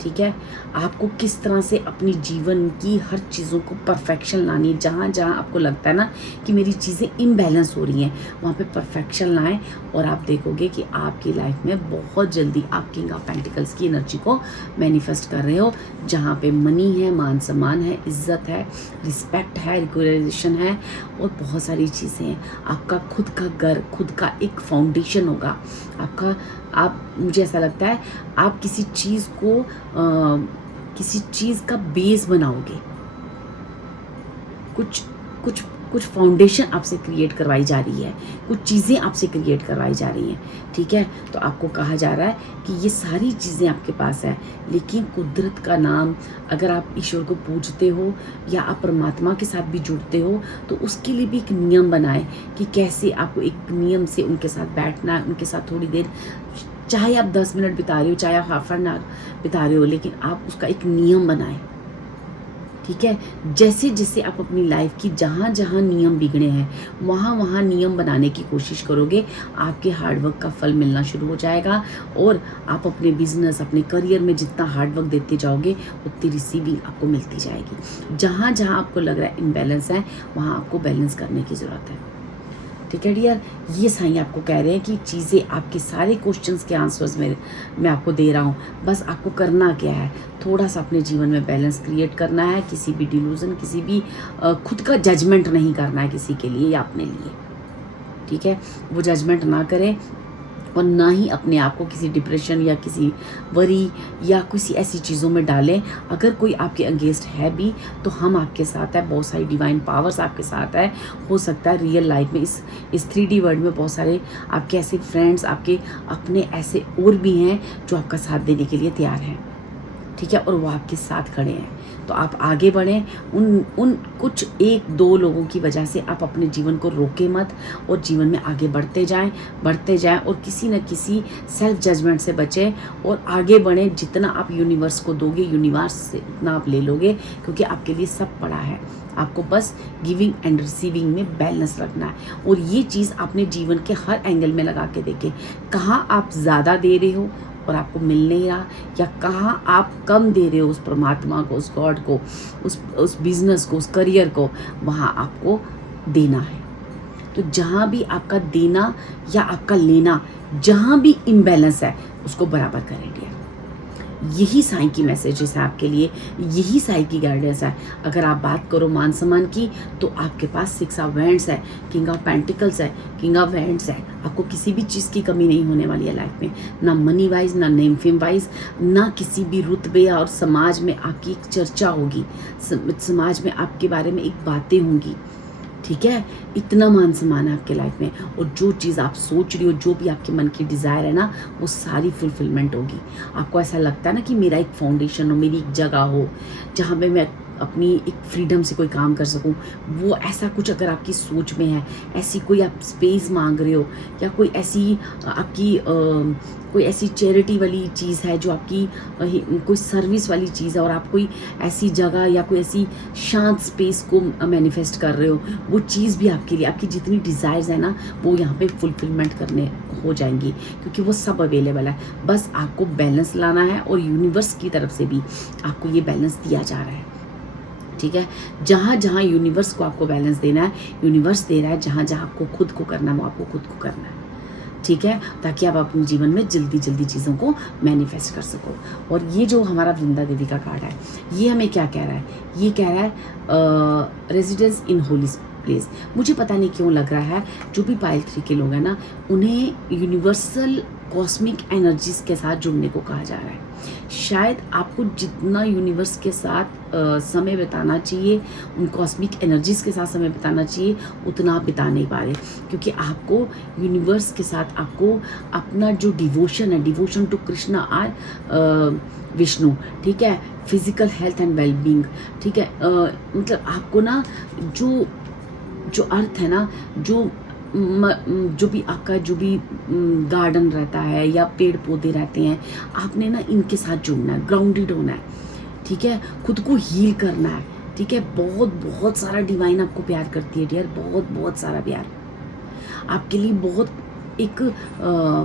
ठीक है, आपको किस तरह से अपनी जीवन की हर चीज़ों को परफेक्शन लानी है। जहाँ जहाँ आपको लगता है ना कि मेरी चीज़ें इम्बैलेंस हो रही हैं, वहाँ पे परफेक्शन लाएं, और आप देखोगे कि आपकी लाइफ में बहुत जल्दी आप किंग ऑफ पेंटिकल्स की एनर्जी को मैनिफेस्ट कर रहे हो, जहाँ पे मनी है, मान सम्मान है, इज्जत है, रिस्पेक्ट है, रिकॉग्नाइजेशन है, और बहुत सारी चीज़ें हैं। आपका खुद का घर, खुद का एक फाउंडेशन होगा, आपका आप, मुझे ऐसा लगता है, आप किसी चीज़ को किसी चीज़ का बेस बनाओगे। कुछ कुछ कुछ फाउंडेशन आपसे क्रिएट करवाई जा रही है, कुछ चीज़ें आपसे क्रिएट करवाई जा रही हैं, ठीक है। तो आपको कहा जा रहा है कि ये सारी चीज़ें आपके पास है, लेकिन कुदरत का नाम, अगर आप ईश्वर को पूजते हो या आप परमात्मा के साथ भी जुड़ते हो, तो उसके लिए भी एक नियम बनाए कि कैसे आपको एक नियम से उनके साथ बैठना है, उनके साथ थोड़ी देर, चाहे आप 10 मिनट बिता रहे हो, चाहे आप हाफ एन आवर बिता रहे हो, लेकिन आप उसका एक नियम बनाएं, ठीक है। जैसे जैसे आप अपनी लाइफ की जहाँ जहाँ नियम बिगड़े हैं, वहाँ वहाँ नियम बनाने की कोशिश करोगे, आपके हार्डवर्क का फल मिलना शुरू हो जाएगा, और आप अपने बिजनेस, अपने करियर में जितना हार्डवर्क देते जाओगे, उतनी रिसीविंग आपको मिलती जाएगी। जहाँ जहाँ आपको लग रहा है इम्बैलेंस है, वहाँ आपको बैलेंस करने की ज़रूरत है, ठीक है डियर। ये साईं आपको कह रहे हैं कि चीज़ें, आपके सारे क्वेश्चंस के आंसर्स मैं आपको दे रहा हूँ। बस आपको करना क्या है, थोड़ा सा अपने जीवन में बैलेंस क्रिएट करना है, किसी भी डिलूजन, किसी भी खुद का जजमेंट नहीं करना है किसी के लिए या अपने लिए, ठीक है। वो जजमेंट ना करें, और ना ही अपने आप को किसी डिप्रेशन या किसी वरी या किसी ऐसी चीज़ों में डालें। अगर कोई आपके अगेंस्ट है भी, तो हम आपके साथ है, बहुत सारी डिवाइन पावर्स आपके साथ है। हो सकता है रियल लाइफ में इस 3D वर्ल्ड में बहुत सारे आपके ऐसे फ्रेंड्स, आपके अपने ऐसे और भी हैं जो आपका साथ देने के लिए तैयार हैं, ठीक है, और वो आपके साथ खड़े हैं। तो आप आगे बढ़ें। उन कुछ 1-2 लोगों की वजह से आप अपने जीवन को रोके मत, और जीवन में आगे बढ़ते जाएं, और किसी न किसी सेल्फ जजमेंट से बचें और आगे बढ़ें। जितना आप यूनिवर्स को दोगे, यूनिवर्स से उतना आप ले लोगे, क्योंकि आपके लिए सब पड़ा है। आपको बस गिविंग एंड रिसीविंग में बैलेंस रखना है, और ये चीज़ अपने जीवन के हर एंगल में लगा के देखें। कहाँ आप ज़्यादा दे रहे हो और आपको मिल नहीं रहा, या कहाँ आप कम दे रहे हो उस परमात्मा को, उस गॉड को, उस बिजनेस को, उस करियर को, वहाँ आपको देना है। तो जहाँ भी आपका देना या आपका लेना, जहाँ भी इम्बैलेंस है, उसको बराबर करें डियर। यही साईं की मैसेजेस है आपके लिए, यही साईं की गाइडेंस है। अगर आप बात करो मान सम्मान की, तो आपके पास 6 ऑफ वैंड्स है, किंग ऑफ पेंटिकल्स है, किंग ऑफ वैंड्स है। आपको किसी भी चीज़ की कमी नहीं होने वाली है लाइफ में, ना मनी वाइज, ना नेम फेम वाइज, ना किसी भी रुतबे, और समाज में आपकी एक चर्चा होगी, समाज में आपके बारे में एक बातें होंगी, ठीक है। इतना मान सम्मान है आपके लाइफ में, और जो चीज़ आप सोच रही हो, जो भी आपके मन की डिज़ायर है ना, वो सारी फुलफिलमेंट होगी। आपको ऐसा लगता है ना कि मेरा एक फाउंडेशन हो, मेरी एक जगह हो जहाँ पे मैं अपनी एक फ्रीडम से कोई काम कर सकूं, वो ऐसा कुछ अगर आपकी सोच में है, ऐसी कोई आप स्पेस मांग रहे हो, या कोई ऐसी आपकी कोई ऐसी चैरिटी वाली चीज़ है जो आपकी कोई सर्विस वाली चीज़ है, और आप कोई ऐसी जगह या कोई ऐसी शांत स्पेस को मैनिफेस्ट कर रहे हो, वो चीज़ भी आपके लिए, आपकी जितनी डिज़ायर्स है ना, वो यहाँ पे फुलफिलमेंट करने हो जाएंगी, क्योंकि वो सब अवेलेबल है। बस आपको बैलेंस लाना है, और यूनिवर्स की तरफ से भी आपको ये बैलेंस दिया जा रहा है, ठीक है। जहाँ जहाँ यूनिवर्स को आपको बैलेंस देना है, यूनिवर्स दे रहा है। जहाँ जहाँ आपको खुद को करना है, वो आपको खुद को करना है, ठीक है, ताकि आप अपने जीवन में जल्दी जल्दी चीज़ों को मैनिफेस्ट कर सको। और ये जो हमारा वृंदा देवी का कार्ड है, ये हमें क्या कह रहा है? ये कह रहा है रेजिडेंस इन होली प्लेस। मुझे पता नहीं क्यों लग रहा है, जो भी पाइल 3 के लोग हैं ना, उन्हें यूनिवर्सल कॉस्मिक एनर्जीज के साथ जुड़ने को कहा जा रहा है। शायद आपको जितना यूनिवर्स के साथ समय बिताना चाहिए, उन कॉस्मिक एनर्जीज के साथ समय बिताना चाहिए, उतना आप बिता नहीं पा रहे, क्योंकि आपको यूनिवर्स के साथ, आपको अपना जो डिवोशन है, डिवोशन टू कृष्णा और विष्णु, ठीक है, फिजिकल हेल्थ एंड वेलबींग, ठीक है, मतलब आपको ना जो अर्थ है ना, जो भी आपका जो भी गार्डन रहता है या पेड़ पौधे रहते हैं, आपने ना इनके साथ जुड़ना है, ग्राउंडेड होना है, ठीक है, खुद को हील करना है, ठीक है। बहुत बहुत सारा डिवाइन आपको प्यार करती है डियर, बहुत बहुत सारा प्यार आपके लिए, बहुत एक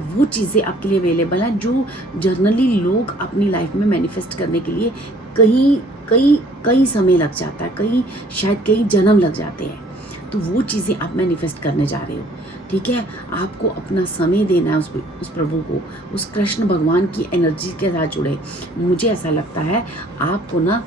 वो चीज़ें आपके लिए अवेलेबल हैं जो जर्नली लोग अपनी लाइफ में मैनिफेस्ट करने के लिए कई समय लग जाता है, शायद कई जन्म लग जाते हैं। तो वो चीज़ें आप मैनिफेस्ट करने जा रहे हो, ठीक है। आपको अपना समय देना है उस प्रभु को, उस कृष्ण भगवान की एनर्जी के साथ जुड़े। मुझे ऐसा लगता है आपको ना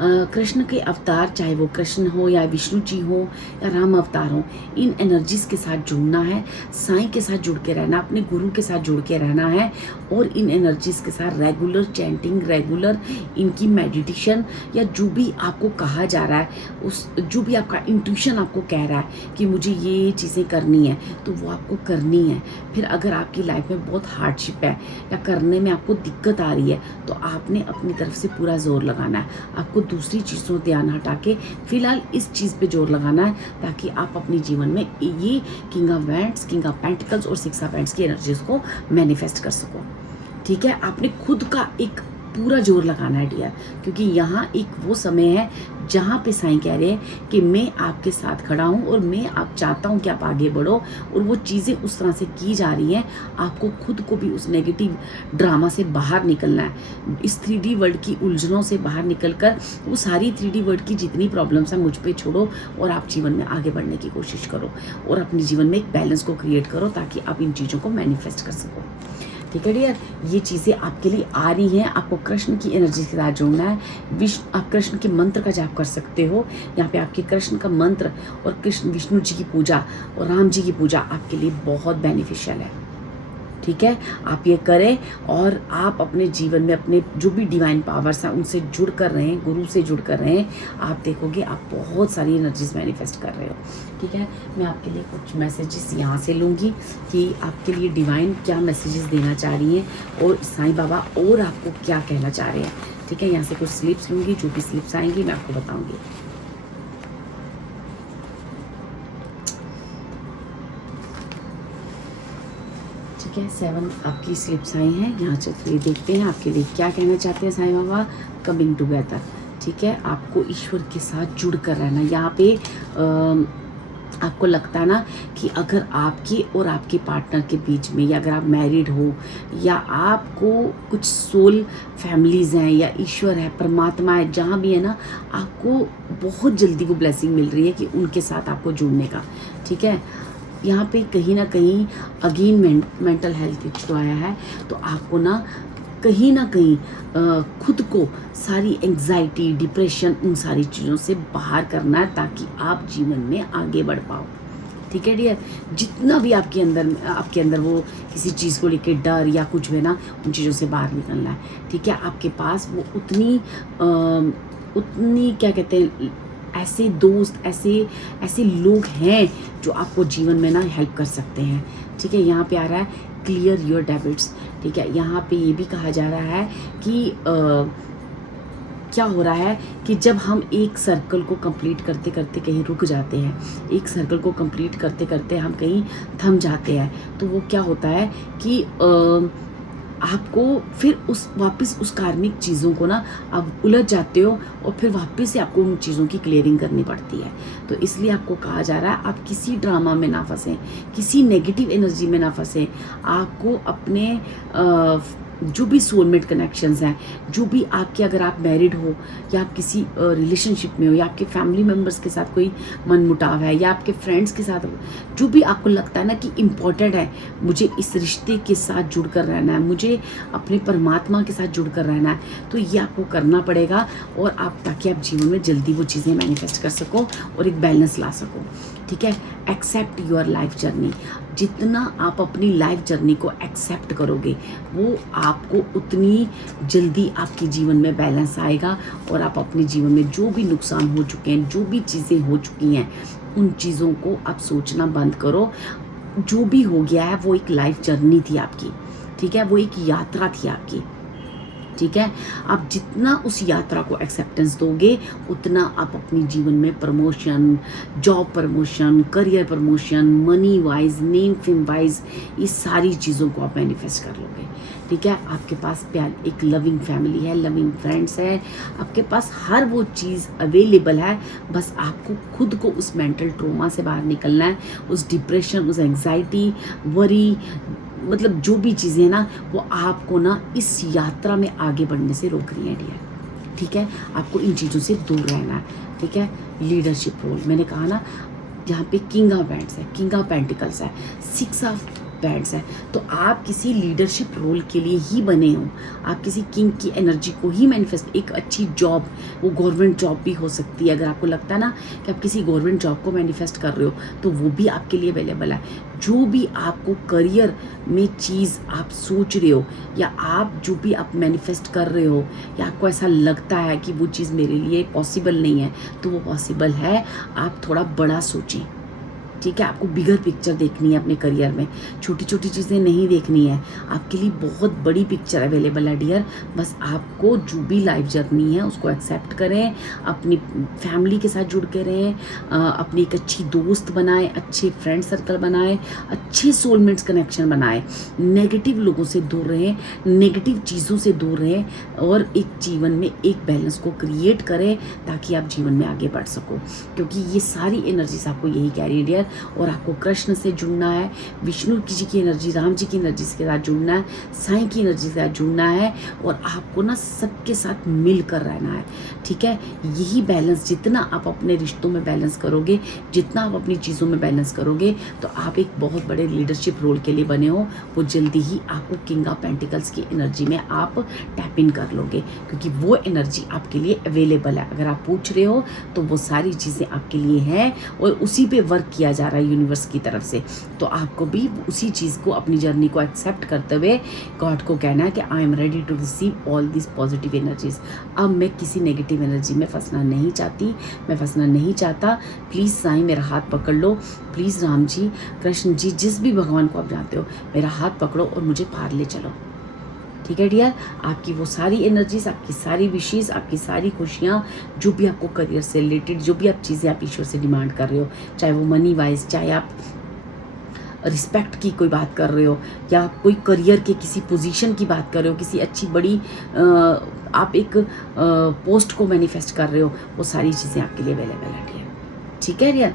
कृष्ण के अवतार, चाहे वो कृष्ण हो या विष्णु जी हो या राम अवतार हो, इन एनर्जीज के साथ जुड़ना है, साईं के साथ जुड़ के रहना, अपने गुरु के साथ जुड़ के रहना है और इन एनर्जीज के साथ रेगुलर चैंटिंग, रेगुलर इनकी मेडिटेशन या जो भी आपको कहा जा रहा है, उस जो भी आपका इंट्यूशन आपको कह रहा है कि मुझे ये चीज़ें करनी है, तो वो आपको करनी है। फिर अगर आपकी लाइफ में बहुत हार्डशिप है या करने में आपको दिक्कत आ रही है, तो आपने अपनी तरफ से पूरा जोर लगाना है। आपको दूसरी चीज़ों ध्यान हटा के फिलहाल इस चीज़ पे जोर लगाना है, ताकि आप अपने जीवन में ये king of wands, king of pentacles और सिक्स ऑफ वैंड्स की एनर्जीज को मैनिफेस्ट कर सको। ठीक है, आपने खुद का एक पूरा जोर लगाना है डियर, क्योंकि यहाँ एक वो समय है जहाँ पे साईं कह रहे हैं कि मैं आपके साथ खड़ा हूँ और मैं आप चाहता हूँ कि आप आगे बढ़ो, और वो चीज़ें उस तरह से की जा रही हैं। आपको खुद को भी उस नेगेटिव ड्रामा से बाहर निकलना है, इस 3D वर्ल्ड की उलझनों से बाहर निकलकर वो सारी 3D वर्ल्ड की जितनी प्रॉब्लम्स हैं मुझ पे छोड़ो और आप जीवन में आगे बढ़ने की कोशिश करो और अपने जीवन में एक बैलेंस को क्रिएट करो, ताकि आप इन चीज़ों को मैनिफेस्ट कर सको। ठीक है डियर, ये चीज़ें आपके लिए आ रही हैं। आपको कृष्ण की एनर्जी के साथ जोड़ना है। आप कृष्ण के मंत्र का जाप कर सकते हो। यहाँ पे आपके कृष्ण का मंत्र और कृष्ण विष्णु जी की पूजा और राम जी की पूजा आपके लिए बहुत बेनिफिशियल है। ठीक है, आप ये करें और आप अपने जीवन में अपने जो भी डिवाइन पावर्स हैं उनसे जुड़ कर रहें, गुरु से जुड़ कर रहें। आप देखोगे आप बहुत सारी एनर्जीज मैनिफेस्ट कर रहे हो। ठीक है, मैं आपके लिए कुछ मैसेजेस यहाँ से लूँगी कि आपके लिए डिवाइन क्या मैसेजेस देना चाह रही हैं और साईं बाबा और आपको क्या कहना चाह रहे हैं। ठीक है, यहाँ से कुछ स्लिप्स लूँगी, जो भी स्लिप्स आएंगी मैं आपको बताऊँगी। ठीक है, 7 आपकी स्लिप्स आई हैं। यहाँ चलिए देखते हैं आपके लिए क्या कहना चाहते हैं साईं बाबा। Coming together. ठीक है, आपको ईश्वर के साथ जुड़ कर रहना। यहाँ पे आपको लगता है ना कि अगर आपकी और आपके पार्टनर के बीच में, या अगर आप मैरिड हो या आपको कुछ सोल फैमिलीज़ हैं या ईश्वर है, परमात्मा है, जहाँ भी है ना, आपको बहुत जल्दी वो ब्लेसिंग मिल रही है कि उनके साथ आपको जुड़ने का। ठीक है, यहाँ पे कहीं ना कहीं अगेन मेंटल हेल्थ इशू आया है, तो आपको ना कहीं खुद को सारी एंग्जाइटी, डिप्रेशन, उन सारी चीज़ों से बाहर करना है, ताकि आप जीवन में आगे बढ़ पाओ। ठीक है डियर, जितना भी आपके अंदर वो किसी चीज़ को लेके डर या कुछ भी ना, उन चीज़ों से बाहर निकलना है। ठीक है, आपके पास वो उतनी क्या कहते हैं, ऐसे दोस्त, ऐसे लोग हैं जो आपको जीवन में ना हेल्प कर सकते हैं। ठीक है, यहाँ पे आ रहा है क्लियर योर डेबिट्स। ठीक है, यहाँ पे ये भी कहा जा रहा है कि क्या हो रहा है कि जब हम एक सर्कल को कंप्लीट करते करते कहीं रुक जाते हैं, एक सर्कल को कंप्लीट करते करते हम कहीं थम जाते हैं, तो वो क्या होता है कि आपको फिर वापस उस कार्मिक चीज़ों को ना आप उलझ जाते हो और फिर वापस से आपको उन चीज़ों की क्लियरिंग करनी पड़ती है। तो इसलिए आपको कहा जा रहा है आप किसी ड्रामा में ना फंसें, किसी नेगेटिव एनर्जी में ना फंसें। आपको अपने जो भी सोलमेट कनेक्शंस हैं, जो भी आपके, अगर आप मैरिड हो या आप किसी रिलेशनशिप में हो या आपके फैमिली मेम्बर्स के साथ कोई मनमुटाव है या आपके फ्रेंड्स के साथ, जो भी आपको लगता है ना कि इम्पॉर्टेंट है, मुझे इस रिश्ते के साथ जुड़कर रहना है, मुझे अपने परमात्मा के साथ जुड़कर रहना है, तो ये आपको करना पड़ेगा, और ताकि आप जीवन में जल्दी वो चीज़ें मैनिफेस्ट कर सको और एक बैलेंस ला सको। ठीक है, एक्सेप्ट योर लाइफ जर्नी। जितना आप अपनी लाइफ जर्नी को एक्सेप्ट करोगे, वो आपको उतनी जल्दी आपके जीवन में बैलेंस आएगा, और आप अपने जीवन में जो भी नुकसान हो चुके हैं, जो भी चीज़ें हो चुकी हैं, उन चीज़ों को आप सोचना बंद करो। जो भी हो गया है वो एक लाइफ जर्नी थी आपकी। ठीक है, वो एक यात्रा थी आपकी। ठीक है, आप जितना उस यात्रा को एक्सेप्टेंस दोगे, उतना आप अपने जीवन में promotion, job promotion, career promotion, money wise, name fame wise, ये सारी चीज़ों को आप मैनिफेस्ट कर लोगे। ठीक है, आपके पास प्यार, एक लविंग फैमिली है, लविंग फ्रेंड्स है, आपके पास हर वो चीज़ अवेलेबल है। बस आपको खुद को उस मेंटल ट्रॉमा से बाहर निकलना है, उस डिप्रेशन, उस एंग्जाइटी, वरी, मतलब जो भी चीज़ें ना, वो आपको ना इस यात्रा में आगे बढ़ने से रोक रही है डियर। ठीक है, आपको इन चीज़ों से दूर रहना है। ठीक है, लीडरशिप रोल, मैंने कहा ना, यहाँ पे किंग ऑफ वैंड्स है, किंग ऑफ पेंटिकल्स है, 6 ऑफ बैंड्स है। तो आप किसी लीडरशिप रोल के लिए ही बने हो, आप किसी किंग की एनर्जी को ही मैनिफेस्ट, एक अच्छी जॉब, वो गवर्नमेंट जॉब भी हो सकती है। अगर आपको लगता है ना कि आप किसी गवर्नमेंट जॉब को मैनिफेस्ट कर रहे हो तो वो भी आपके लिए अवेलेबल है। जो भी आपको करियर में चीज़ आप सोच रहे हो या आप जो भी आप मैनिफेस्ट कर रहे हो या आपको ऐसा लगता है कि वो चीज़ मेरे लिए पॉसिबल नहीं है, तो वो पॉसिबल है। आप थोड़ा बड़ा सोचें, ठीक है। आपको बिगर पिक्चर देखनी है अपने करियर में, छोटी छोटी चीज़ें नहीं देखनी है। आपके लिए बहुत बड़ी पिक्चर अवेलेबल है डियर। बस आपको जो भी लाइफ जर्नी है उसको एक्सेप्ट करें, अपनी फैमिली के साथ जुड़ के रहें, अपनी एक अच्छी दोस्त बनाएं, अच्छे फ्रेंड सर्कल बनाएं, अच्छे सोलमेट्स कनेक्शन बनाएं, नेगेटिव लोगों से दूर रहें, नेगेटिव चीज़ों से दूर रहें और एक जीवन में एक बैलेंस को क्रिएट करें ताकि आप जीवन में आगे बढ़ सको। क्योंकि ये सारी एनर्जीज आपको यही कह रही है डियर। और आपको कृष्ण से जुड़ना है, विष्णु जी की एनर्जी, राम जी की एनर्जी के साथ जुड़ना है, साईं की एनर्जी के साथ जुड़ना है और आपको ना सबके साथ मिलकर रहना है, ठीक है। यही बैलेंस, जितना आप अपने रिश्तों में बैलेंस करोगे, जितना आप अपनी चीज़ों में बैलेंस करोगे, तो आप एक बहुत बड़े लीडरशिप रोल के लिए बने हो। वो जल्दी ही आपको किंग ऑफ पेंटिकल्स की एनर्जी में आप टैप इन कर लोगे, क्योंकि वो एनर्जी आपके लिए अवेलेबल है। अगर आप पूछ रहे हो तो वो सारी चीज़ें आपके लिए हैं और उसी पे वर्क किया जा रहा है यूनिवर्स की तरफ से। तो आपको भी उसी चीज़ को, अपनी जर्नी को एक्सेप्ट करते हुए गॉड को कहना है कि I am ready to receive all this positive energies. अब मैं किसी नेगेटिव एनर्जी में फंसना नहीं चाहती, मैं फंसना नहीं चाहता। प्लीज़ साईं मेरा हाथ पकड़ लो, प्लीज़ राम जी, कृष्ण जी, जिस भी भगवान को आप जानते हो, मेरा हाथ पकड़ो और मुझे पार ले चलो, ठीक है डियर। आपकी वो सारी एनर्जीज, आपकी सारी विशेष, आपकी सारी खुशियाँ, जो भी आपको करियर से रिलेटेड, जो भी आप चीज़ें आप ईश्वर से डिमांड कर रहे हो, चाहे वो मनी वाइज, चाहे आप रिस्पेक्ट की कोई बात कर रहे हो या कोई करियर के किसी पोजीशन की बात कर रहे हो, किसी अच्छी बड़ी आप एक पोस्ट को मैनिफेस्ट कर रहे हो, वो सारी चीज़ें आपके लिए अवेलेबल है डियर, ठीक है डियर।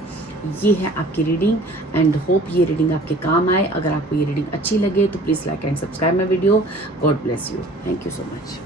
ये है आपकी रीडिंग एंड होप ये रीडिंग आपके काम आए। अगर आपको ये रीडिंग अच्छी लगे तो please like and subscribe my video. God bless you, thank you so much.